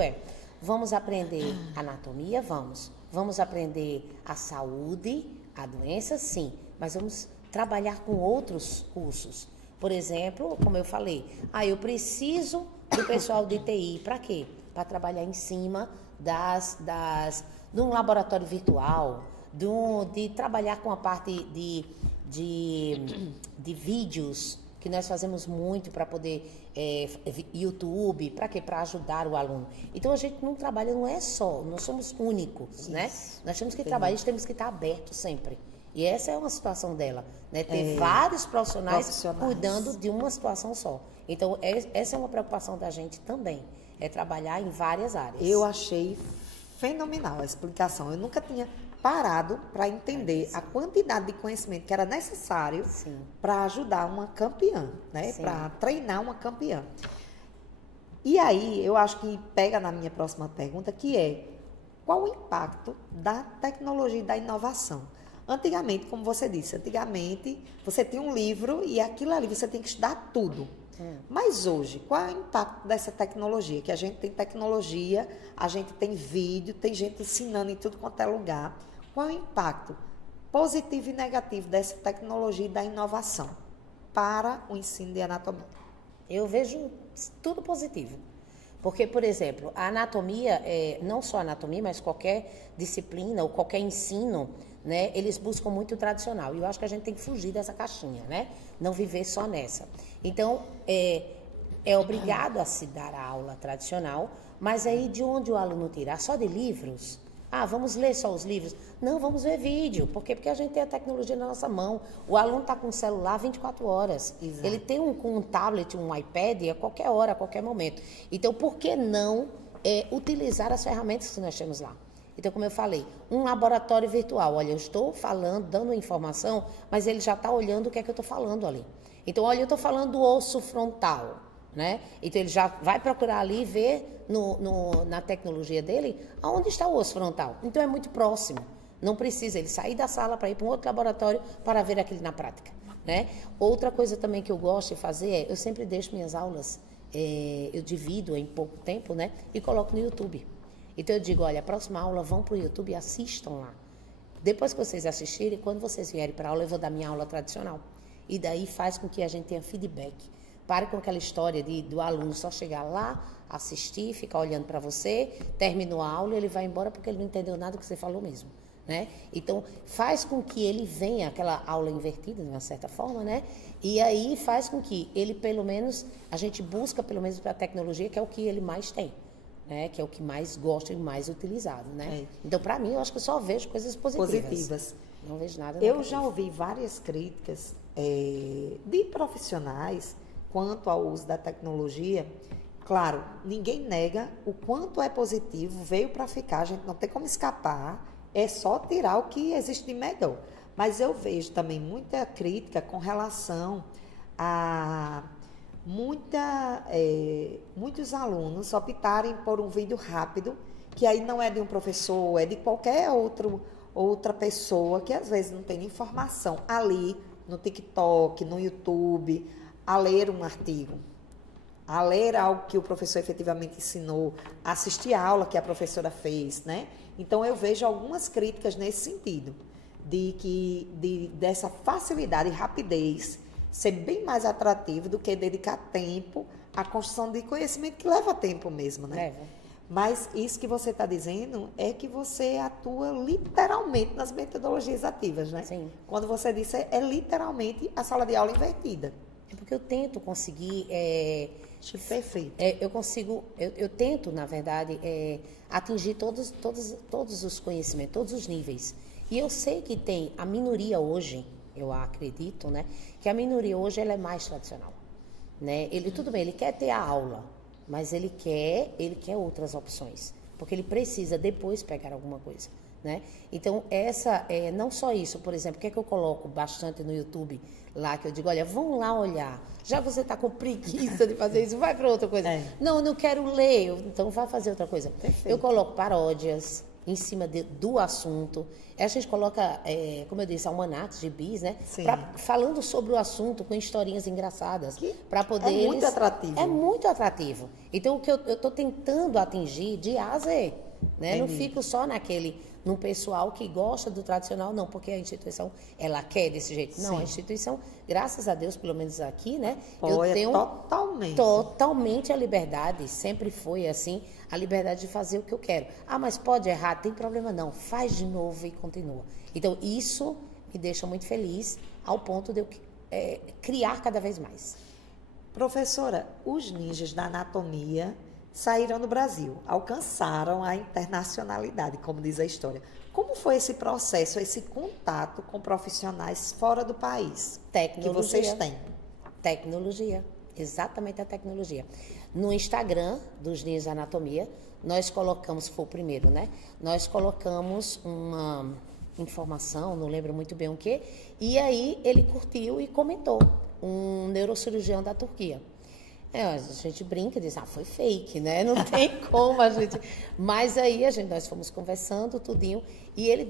vamos aprender anatomia? Vamos aprender a saúde, a doença? Sim, mas vamos trabalhar com outros cursos. Por exemplo, como eu falei, eu preciso do pessoal de TI, para quê? Para trabalhar em cima de um laboratório virtual, de trabalhar com a parte de vídeos, que nós fazemos muito para poder YouTube, para quê? Para ajudar o aluno. Então a gente não trabalha, não somos únicos, isso, né? Nós temos que trabalhar, temos que estar abertos sempre. E essa é uma situação dela, né? Ter vários profissionais cuidando de uma situação só. Então essa é uma preocupação da gente também, é trabalhar em várias áreas. Eu achei fenomenal a explicação. Eu nunca tinha parado para entender a quantidade de conhecimento que era necessário para ajudar uma campeã, né? Para treinar uma campeã. E aí, eu acho que pega na minha próxima pergunta, que é qual o impacto da tecnologia e da inovação? Antigamente, como você disse, você tinha um livro e aquilo ali você tem que estudar tudo. Mas hoje, qual é o impacto dessa tecnologia? Que a gente tem tecnologia, a gente tem vídeo, tem gente ensinando em tudo quanto é lugar. Qual é o impacto positivo e negativo dessa tecnologia e da inovação para o ensino de anatomia? Eu vejo tudo positivo. Porque, por exemplo, a anatomia, não só a anatomia, mas qualquer disciplina ou qualquer ensino, né, eles buscam muito tradicional. E eu acho que a gente tem que fugir dessa caixinha, né? Não viver só nessa. Então, é obrigado a se dar a aula tradicional, mas aí de onde o aluno tirar? Só de livros? Vamos ler só os livros? Não, vamos ver vídeo. Por quê? Porque a gente tem a tecnologia na nossa mão. O aluno está com o celular 24 horas. Exato. Ele tem um tablet, um iPad a qualquer hora, a qualquer momento. Então, por que não utilizar as ferramentas que nós temos lá? Então, como eu falei, um laboratório virtual. Olha, eu estou falando, dando informação, mas ele já está olhando o que é que eu estou falando ali. Então, olha, eu estou falando do osso frontal, né? Então, ele já vai procurar ali e ver na tecnologia dele aonde está o osso frontal. Então, é muito próximo. Não precisa ele sair da sala para ir para um outro laboratório para ver aquilo na prática, né? Outra coisa também que eu gosto de fazer eu sempre deixo minhas aulas, eu divido em pouco tempo, né? E coloco no YouTube. Então, eu digo, olha, a próxima aula vão para o YouTube e assistam lá. Depois que vocês assistirem, quando vocês vierem para a aula, eu vou dar minha aula tradicional. E daí faz com que a gente tenha feedback. Pare com aquela história do aluno só chegar lá, assistir, ficar olhando para você, terminou a aula e ele vai embora porque ele não entendeu nada que você falou mesmo, né? Então, faz com que ele venha, aquela aula invertida, de uma certa forma, né? E aí faz com que ele, pelo menos, a gente busca, pelo menos, para a tecnologia, que é o que ele mais tem, né? Que é o que mais gosta e mais utilizado, né? Então, para mim, eu acho que eu só vejo coisas positivas. Não vejo nada. Eu já ouvi várias críticas de profissionais quanto ao uso da tecnologia. Claro, ninguém nega o quanto é positivo, veio para ficar, a gente não tem como escapar, é só tirar o que existe de melhor. Mas eu vejo também muita crítica com relação a muitos alunos optarem por um vídeo rápido, que aí não é de um professor, é de qualquer outra pessoa que às vezes não tem informação ali no TikTok, no YouTube, a ler um artigo, a ler algo que o professor efetivamente ensinou, a assistir a aula que a professora fez, né? Então eu vejo algumas críticas nesse sentido, dessa facilidade e rapidez ser bem mais atrativo do que dedicar tempo à construção de conhecimento, que leva tempo mesmo, né? Leva. Mas isso que você está dizendo é que você atua literalmente nas metodologias ativas, né? Sim. Quando você disse, é literalmente a sala de aula invertida. É porque eu tento conseguir... Perfeito. Eu tento, na verdade, atingir todos os conhecimentos, todos os níveis. E eu sei que tem a minoria hoje, eu acredito, né? Que a minoria hoje ela é mais tradicional, né? Tudo bem, ele quer ter a aula, mas ele quer outras opções, porque ele precisa depois pegar alguma coisa, né? Então, não só isso, por exemplo, o que é que eu coloco bastante no YouTube lá, que eu digo, olha, vão lá olhar, já você está com preguiça de fazer isso, vai para outra coisa. Não quero ler, então vai fazer outra coisa. Perfeito. Eu coloco paródias em cima do assunto. A gente coloca, como eu disse, almanacs de bis, né? Falando sobre o assunto com historinhas engraçadas. Para poder. É muito atrativo. É muito atrativo. Então, o que eu estou tentando atingir de A a Z, né? Não fico só num pessoal que gosta do tradicional, não, porque a instituição, ela quer desse jeito. Não, a instituição, graças a Deus, pelo menos aqui, né? Eu tenho totalmente a liberdade, sempre foi assim, a liberdade de fazer o que eu quero. Ah, mas pode errar, tem problema não, faz de novo e continua. Então, isso me deixa muito feliz, ao ponto de eu criar cada vez mais. Professora, os ninjas da anatomia saíram do Brasil, alcançaram a internacionalidade, como diz a história. Como foi esse processo, esse contato com profissionais fora do país? Tecnologia. Que vocês têm? Tecnologia, exatamente a tecnologia. No Instagram dos Ninjas da Anatomia, nós colocamos, foi o primeiro, né? Nós colocamos uma informação, não lembro muito bem o que, e aí ele curtiu e comentou, um neurocirurgião da Turquia. A gente brinca e diz, foi fake, né? Não tem como a gente... Mas aí nós fomos conversando, tudinho, e ele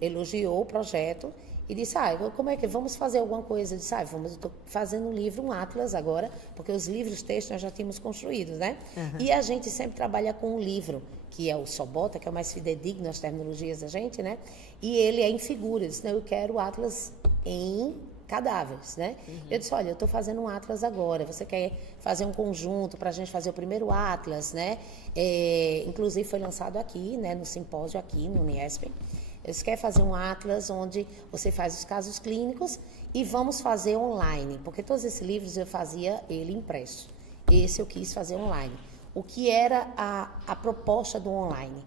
elogiou o projeto e disse, como é que vamos fazer alguma coisa? Eu disse, eu estou fazendo um livro, um atlas agora, porque os livros textos nós já tínhamos construídos, né? Uhum. E a gente sempre trabalha com um livro, que é o Sobota, que é o mais fidedigno às terminologias da gente, né? E ele é em figuras. Eu disse, não, eu quero o atlas em cadáveres, né? Uhum. Eu disse, olha, eu estou fazendo um atlas agora, você quer fazer um conjunto para a gente fazer o primeiro atlas, né? Inclusive foi lançado aqui, né, no simpósio aqui no Uniesp. Você quer fazer um atlas onde você faz os casos clínicos e vamos fazer online, porque todos esses livros eu fazia ele impresso. Esse eu quis fazer online. O que era a proposta do online?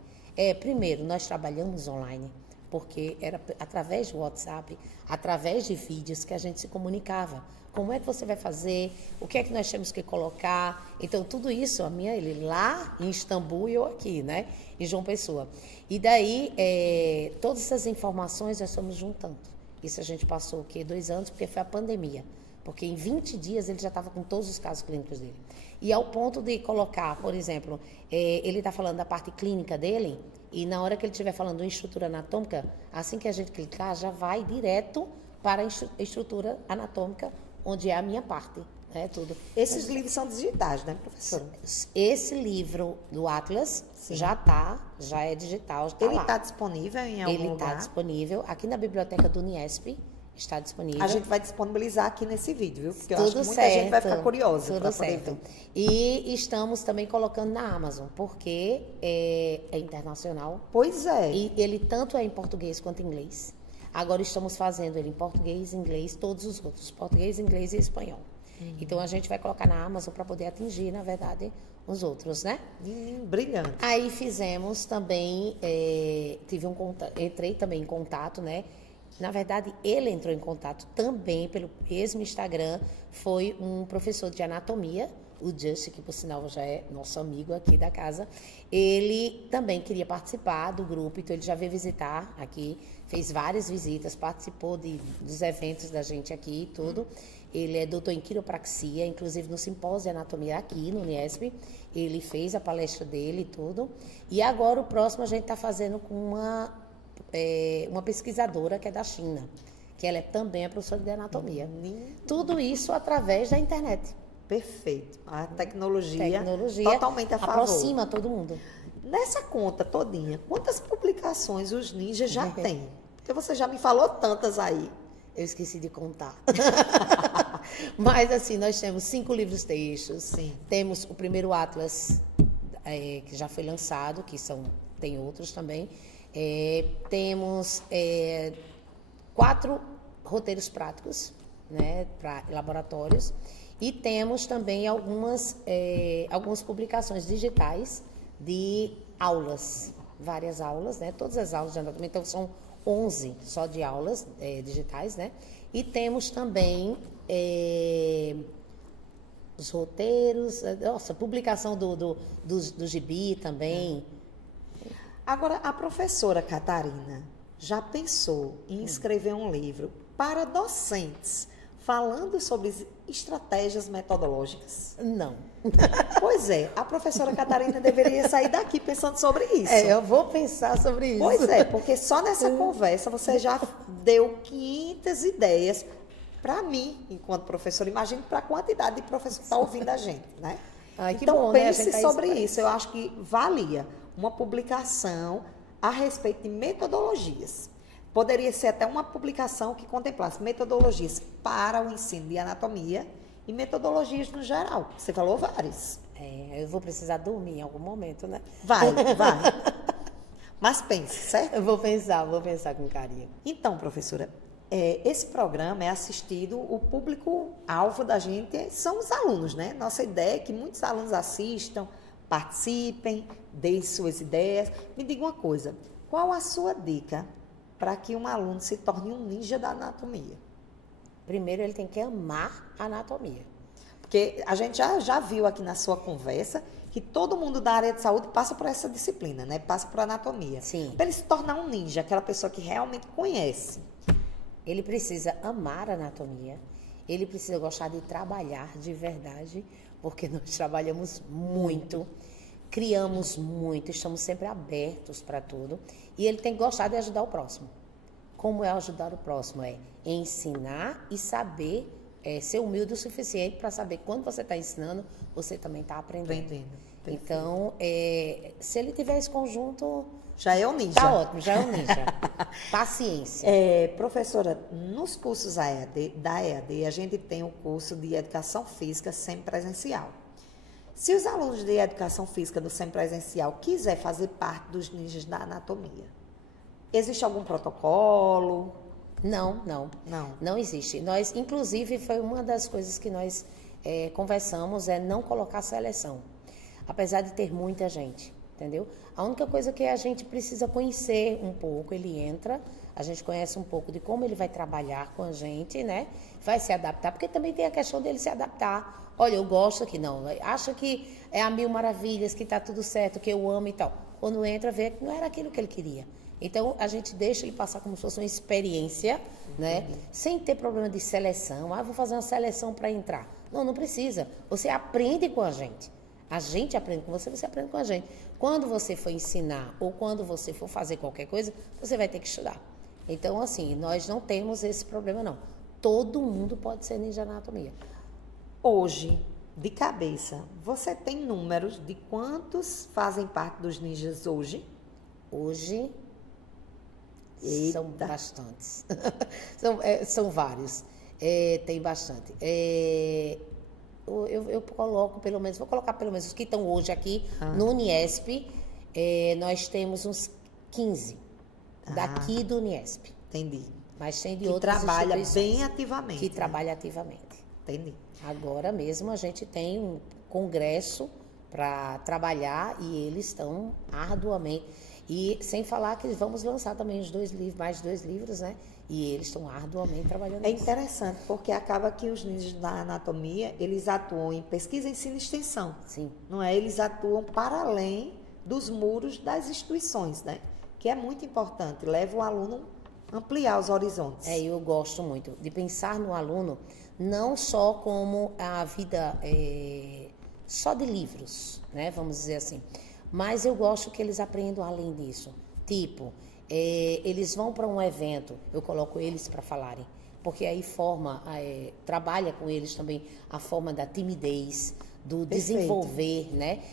Primeiro, nós trabalhamos online, porque era através do WhatsApp, através de vídeos que a gente se comunicava. Como é que você vai fazer? O que é que nós temos que colocar? Então, tudo isso, ele lá em Istambul e eu aqui, né? Em João Pessoa. E daí, todas essas informações nós fomos juntando. Isso a gente passou, 2 anos, porque foi a pandemia. Porque em 20 dias ele já estava com todos os casos clínicos dele. E ao ponto de colocar, por exemplo, ele está falando da parte clínica dele, e na hora que ele estiver falando de estrutura anatômica, assim que a gente clicar, já vai direto para a estrutura anatômica, onde é a minha parte, né, tudo. Esses livros são digitais, né, professora? Esse livro do Atlas já é digital, está lá. Ele está disponível em algum lugar? Ele está disponível aqui na biblioteca do Uniesp. Está disponível. A gente vai disponibilizar aqui nesse vídeo, viu? Porque eu acho que muita gente vai ficar curiosa. Tudo certo. E estamos também colocando na Amazon, porque é internacional. Pois é. E ele tanto é em português quanto em inglês. Agora estamos fazendo ele em português, inglês, todos os outros. Português, inglês e espanhol. Então a gente vai colocar na Amazon para poder atingir, na verdade, os outros, né? Brilhante. Aí fizemos também, entrei também em contato, né? Na verdade, ele entrou em contato também pelo mesmo Instagram. Foi um professor de anatomia, o Just, que por sinal já é nosso amigo aqui da casa. Ele também queria participar do grupo, então ele já veio visitar aqui, fez várias visitas, participou dos eventos da gente aqui e tudo. Ele é doutor em quiropraxia, inclusive no simpósio de anatomia aqui no Uniesp. Ele fez a palestra dele e tudo. E agora o próximo a gente está fazendo com uma pesquisadora que é da China, que ela também é professora de anatomia. Tudo isso através da internet. Perfeito. A tecnologia totalmente a favor. Aproxima todo mundo. Nessa conta todinha, quantas publicações os ninjas já têm? Porque você já me falou tantas aí. Eu esqueci de contar. Mas, assim, nós temos 5 livros textos. Sim. Temos o primeiro Atlas, que já foi lançado, tem outros também. Temos 4 roteiros práticos, né, para laboratórios. E temos também algumas publicações digitais de aulas, várias aulas, né? Todas as aulas de anatomia, então são 11 só de aulas digitais, né? E temos também os roteiros, publicação do gibi também. Agora, a professora Catarina já pensou em escrever um livro para docentes falando sobre estratégias metodológicas? Não. Pois é, a professora Catarina deveria sair daqui pensando sobre isso. Eu vou pensar sobre isso. Pois é, porque só nessa conversa você já deu 500 ideias para mim, enquanto professora. Imagine para a quantidade de professor que está ouvindo a gente, né? Ai, que então, bom, pense né? sobre isso. Eu acho que valia uma publicação a respeito de metodologias. Poderia ser até uma publicação que contemplasse metodologias para o ensino de anatomia e metodologias no geral. Você falou várias. Eu vou precisar dormir em algum momento, né? Vai. Mas pense, certo? Eu vou pensar com carinho. Então, professora, esse programa é assistido, o público-alvo da gente são os alunos, né? Nossa ideia é que muitos alunos assistam, participem, deem suas ideias. Me diga uma coisa, qual a sua dica para que um aluno se torne um ninja da anatomia? Primeiro, ele tem que amar a anatomia. Porque a gente já viu aqui na sua conversa que todo mundo da área de saúde passa por essa disciplina, né? Passa por anatomia. Sim. Para ele se tornar um ninja, aquela pessoa que realmente conhece. Ele precisa amar a anatomia, ele precisa gostar de trabalhar de verdade, porque nós trabalhamos muito, criamos muito, estamos sempre abertos para tudo. E ele tem que gostar de ajudar o próximo. Como é ajudar o próximo? É ensinar e saber, ser humilde o suficiente para saber que quando você está ensinando, você também está aprendendo. Então, se ele tiver esse conjunto... Já é um ninja. Tá ótimo, já é um ninja. Paciência. Professora, nos cursos da EAD, a gente tem o curso de Educação Física semipresencial. Se os alunos de Educação Física do semipresencial quiser fazer parte dos ninjas da anatomia, existe algum protocolo? Não existe. Nós, inclusive, foi uma das coisas que nós conversamos, não colocar seleção. Apesar de ter muita gente, entendeu? A única coisa que a gente precisa conhecer um pouco, ele entra, a gente conhece um pouco de como ele vai trabalhar com a gente, né? Vai se adaptar, porque também tem a questão dele se adaptar. Olha, eu gosto aqui, não, acha que é a mil maravilhas, que tá tudo certo, que eu amo e tal. Quando entra, vê que não era aquilo que ele queria. Então, a gente deixa ele passar como se fosse uma experiência, né? Sem ter problema de seleção. Vou fazer uma seleção para entrar. Não precisa. Você aprende com a gente. A gente aprende com você, você aprende com a gente. Quando você for ensinar ou quando você for fazer qualquer coisa, você vai ter que estudar. Então, assim, nós não temos esse problema, não. Todo mundo pode ser ninja anatomia. Hoje, de cabeça, você tem números de quantos fazem parte dos ninjas hoje? Hoje, Eita. São bastantes. São vários. Tem bastante. Eu coloco pelo menos, vou colocar pelo menos os que estão hoje aqui no Uniesp. Nós temos uns 15 daqui do Uniesp. Entendi. Mas tem de que outras trabalha instituições bem ativamente. que trabalha ativamente. Entendi. Agora mesmo a gente tem um congresso para trabalhar e eles estão arduamente. E sem falar que vamos lançar também mais 2 livros, né? E eles estão arduamente trabalhando É nisso. interessante, porque acaba que os ninjas da anatomia, eles atuam em pesquisa, ensino e extensão. Sim. Não é? Eles atuam para além dos muros das instituições, né? Que é muito importante, leva o aluno a ampliar os horizontes. Eu gosto muito de pensar no aluno não só como a vida só de livros, né? Vamos dizer assim. Mas eu gosto que eles aprendam além disso. Tipo, eles vão para um evento, eu coloco eles para falarem. Porque aí trabalha com eles também a forma da timidez, do Perfeito. desenvolver, né?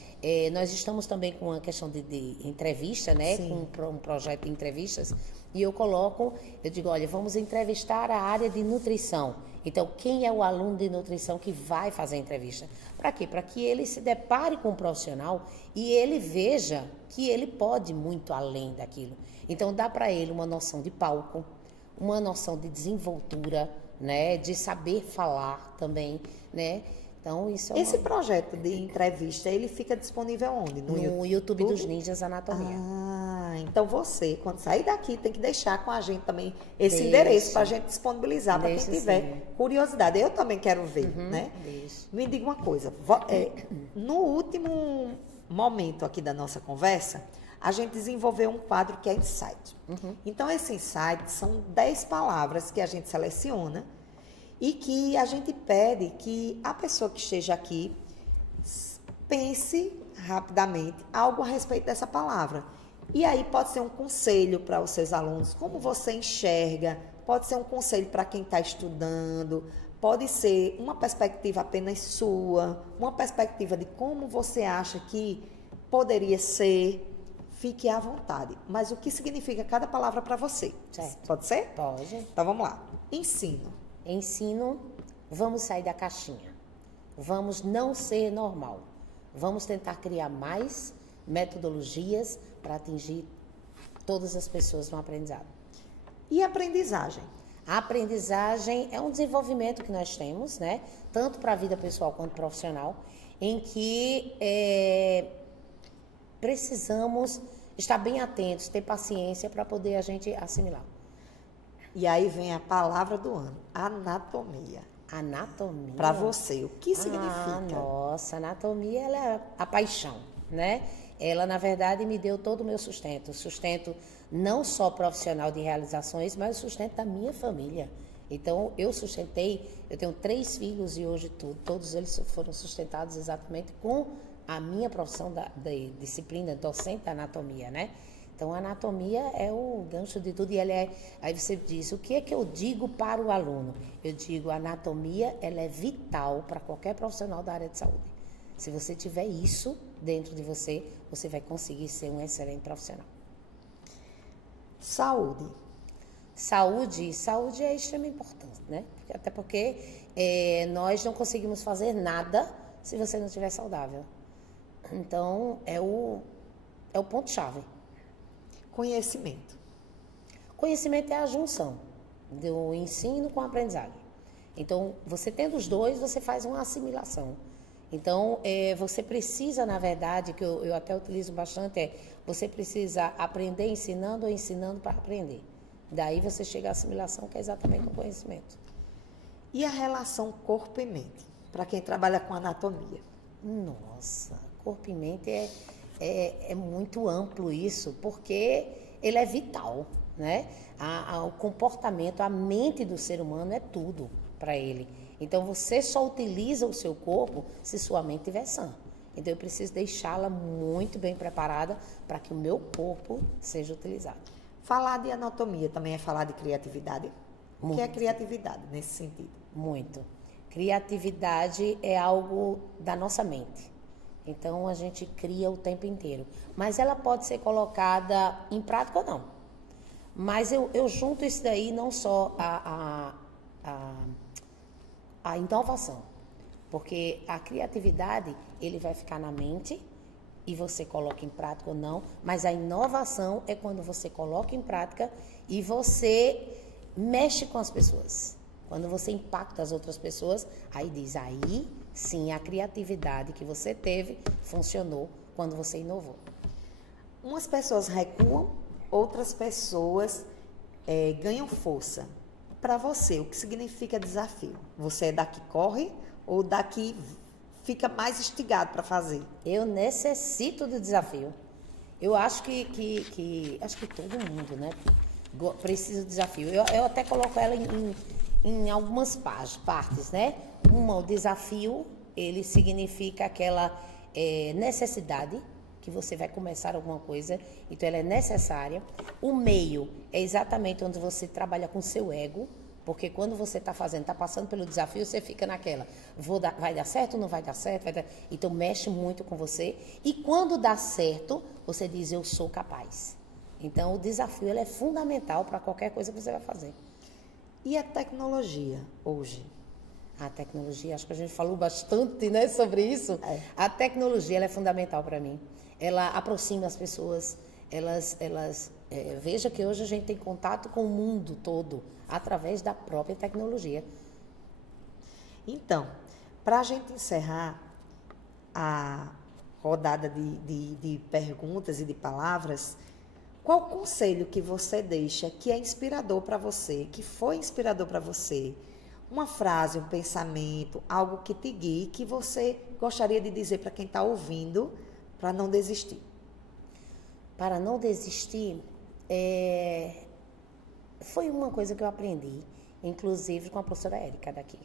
Nós estamos também com uma questão de entrevista, né? Sim. Com um projeto de entrevistas. E eu digo, olha, vamos entrevistar a área de nutrição. Então, quem é o aluno de nutrição que vai fazer a entrevista? Para quê? Para que ele se depare com um profissional e ele veja que ele pode muito além daquilo. Então, dá para ele uma noção de palco, uma noção de desenvoltura, né? De saber falar também, né? Então, isso é Esse projeto de entrevista, ele fica disponível onde? no YouTube dos Ninjas Anatomia. Então você, quando sair daqui, tem que deixar com a gente também esse Deixa. endereço para a gente disponibilizar para quem Deixa, tiver sim. curiosidade. Eu também quero ver, né? Deixa. Me diga uma coisa, no último momento aqui da nossa conversa, a gente desenvolveu um quadro que é Insight. Então, esse Insight são 10 palavras que a gente seleciona e que a gente pede que a pessoa que esteja aqui pense rapidamente algo a respeito dessa palavra. E aí pode ser um conselho para os seus alunos, como você enxerga, pode ser um conselho para quem está estudando, pode ser uma perspectiva apenas sua, uma perspectiva de como você acha que poderia ser. Fique à vontade. Mas o que significa cada palavra para você? Certo. Pode ser? Pode. Então vamos lá. Ensino. Ensino, vamos sair da caixinha. Vamos não ser normal. Vamos tentar criar mais metodologias para atingir todas as pessoas no aprendizado. E aprendizagem? A aprendizagem é um desenvolvimento que nós temos, né? Tanto para a vida pessoal quanto profissional, em que precisamos estar bem atentos, ter paciência para poder a gente assimilar. E aí vem a palavra do ano, anatomia. Anatomia. Para você, o que significa? Nossa, anatomia ela é a paixão, né? Ela, na verdade, me deu todo o meu sustento. Sustento não só profissional de realizações, mas o sustento da minha família. Então, eu tenho 3 filhos e hoje todos eles foram sustentados exatamente com a minha profissão da disciplina docente da anatomia, né? Então, a anatomia é o gancho de tudo. E aí você diz, o que é que eu digo para o aluno? Eu digo, a anatomia ela é vital para qualquer profissional da área de saúde. Se você tiver isso dentro de você, você vai conseguir ser um excelente profissional. Saúde. Saúde é extremamente importante, né? Até porque nós não conseguimos fazer nada se você não estiver saudável. Então, é o ponto-chave. Conhecimento. Conhecimento é a junção do ensino com a aprendizagem. Então, você tendo os dois, você faz uma assimilação. Então, você precisa, na verdade, que eu até utilizo bastante, você precisa aprender ensinando ou ensinando para aprender. Daí você chega à assimilação, que é exatamente o conhecimento. E a relação corpo e mente, para quem trabalha com anatomia? Nossa, corpo e mente é muito amplo isso, porque ele é vital, né? O comportamento, a mente do ser humano é tudo para ele. Então, você só utiliza o seu corpo se sua mente estiver sã. Então, eu preciso deixá-la muito bem preparada para que o meu corpo seja utilizado. Falar de anatomia também é falar de criatividade? O que é criatividade nesse sentido? Muito. Criatividade é algo da nossa mente. Então, a gente cria o tempo inteiro. Mas ela pode ser colocada em prática ou não. Mas eu junto isso daí não só a inovação. Porque a criatividade, ele vai ficar na mente e você coloca em prática ou não. Mas a inovação é quando você coloca em prática e você mexe com as pessoas. Quando você impacta as outras pessoas, aí diz, aí sim, a criatividade que você teve funcionou quando você inovou. Umas pessoas recuam, outras pessoas ganham força. Para você, o que significa desafio? Você é da que corre ou da que fica mais instigado para fazer? Eu necessito do desafio. Eu acho acho que todo mundo, né, precisa do desafio. Eu até coloco ela em algumas partes, né? O desafio, ele significa aquela necessidade que você vai começar alguma coisa, então ela é necessária. O meio é exatamente onde você trabalha com o seu ego, porque quando você está passando pelo desafio, você fica naquela, vai dar certo ou não vai dar certo? Então mexe muito com você. E quando dá certo, você diz, eu sou capaz. Então o desafio ele é fundamental para qualquer coisa que você vai fazer. E a tecnologia hoje? A tecnologia, acho que a gente falou bastante, né, sobre isso. A tecnologia ela é fundamental para mim. Ela aproxima as pessoas, veja que hoje a gente tem contato com o mundo todo através da própria tecnologia. Então, para a gente encerrar a rodada de perguntas e de palavras, qual conselho que você deixa que é inspirador para você, que foi inspirador para você? Uma frase, um pensamento, algo que te guie, que você gostaria de dizer para quem está ouvindo, para não desistir? Para não desistir, foi uma coisa que eu aprendi, inclusive com a professora Érica daqui.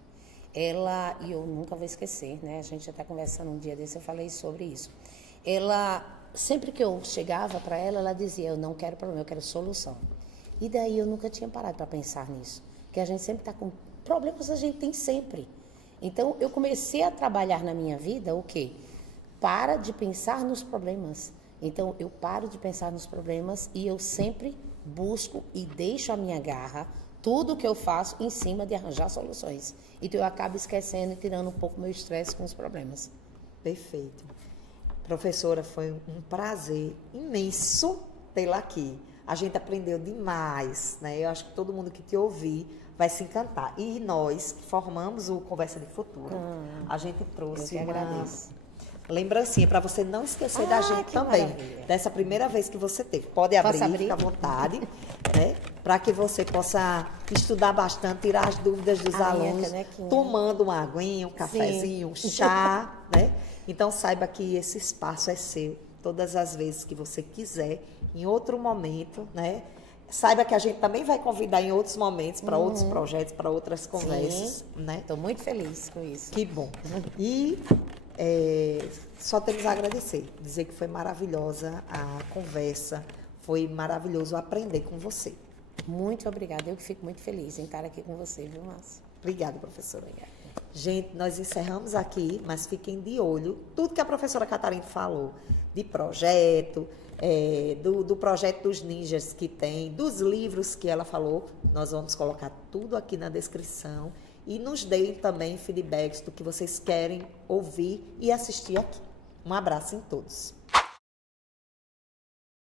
Ela, e eu nunca vou esquecer, né? A gente até conversando um dia desse, eu falei sobre isso. Ela, sempre que eu chegava para ela, ela dizia, eu não quero problema, eu quero solução. E daí eu nunca tinha parado para pensar nisso, porque a gente sempre está com problemas, a gente tem sempre. Então, eu comecei a trabalhar na minha vida o quê? Para de pensar nos problemas. Então, eu paro de pensar nos problemas e eu sempre busco e deixo a minha garra, tudo que eu faço em cima de arranjar soluções. Então, eu acabo esquecendo e tirando um pouco meu estresse com os problemas. Perfeito. Professora, foi um prazer imenso tê-la aqui. A gente aprendeu demais, né? Eu acho que todo mundo que te ouvir vai se encantar. E nós, que formamos o Conversa de Futuro, a gente trouxe uma lembrancinha para você não esquecer da gente também. Maravilha. Dessa primeira vez que você teve. Pode abrir, fica à vontade, né? Para que você possa estudar bastante, tirar as dúvidas dos alunos, tomando uma aguinha, um cafezinho, um chá, né? Então saiba que esse espaço é seu, todas as vezes que você quiser, em outro momento, né? Saiba que a gente também vai convidar em outros momentos para outros projetos, para outras conversas, né? Estou muito feliz com isso. Que bom. E só temos a agradecer, dizer que foi maravilhosa a conversa, foi maravilhoso aprender com você. Muito obrigada, eu que fico muito feliz em estar aqui com você, viu, Márcia? Obrigada, professora. Obrigada. Gente, nós encerramos aqui, mas fiquem de olho, tudo que a professora Catarina falou, de projeto, do projeto dos ninjas que tem, dos livros que ela falou, nós vamos colocar tudo aqui na descrição e nos deem também feedbacks do que vocês querem ouvir e assistir aqui. Um abraço em todos.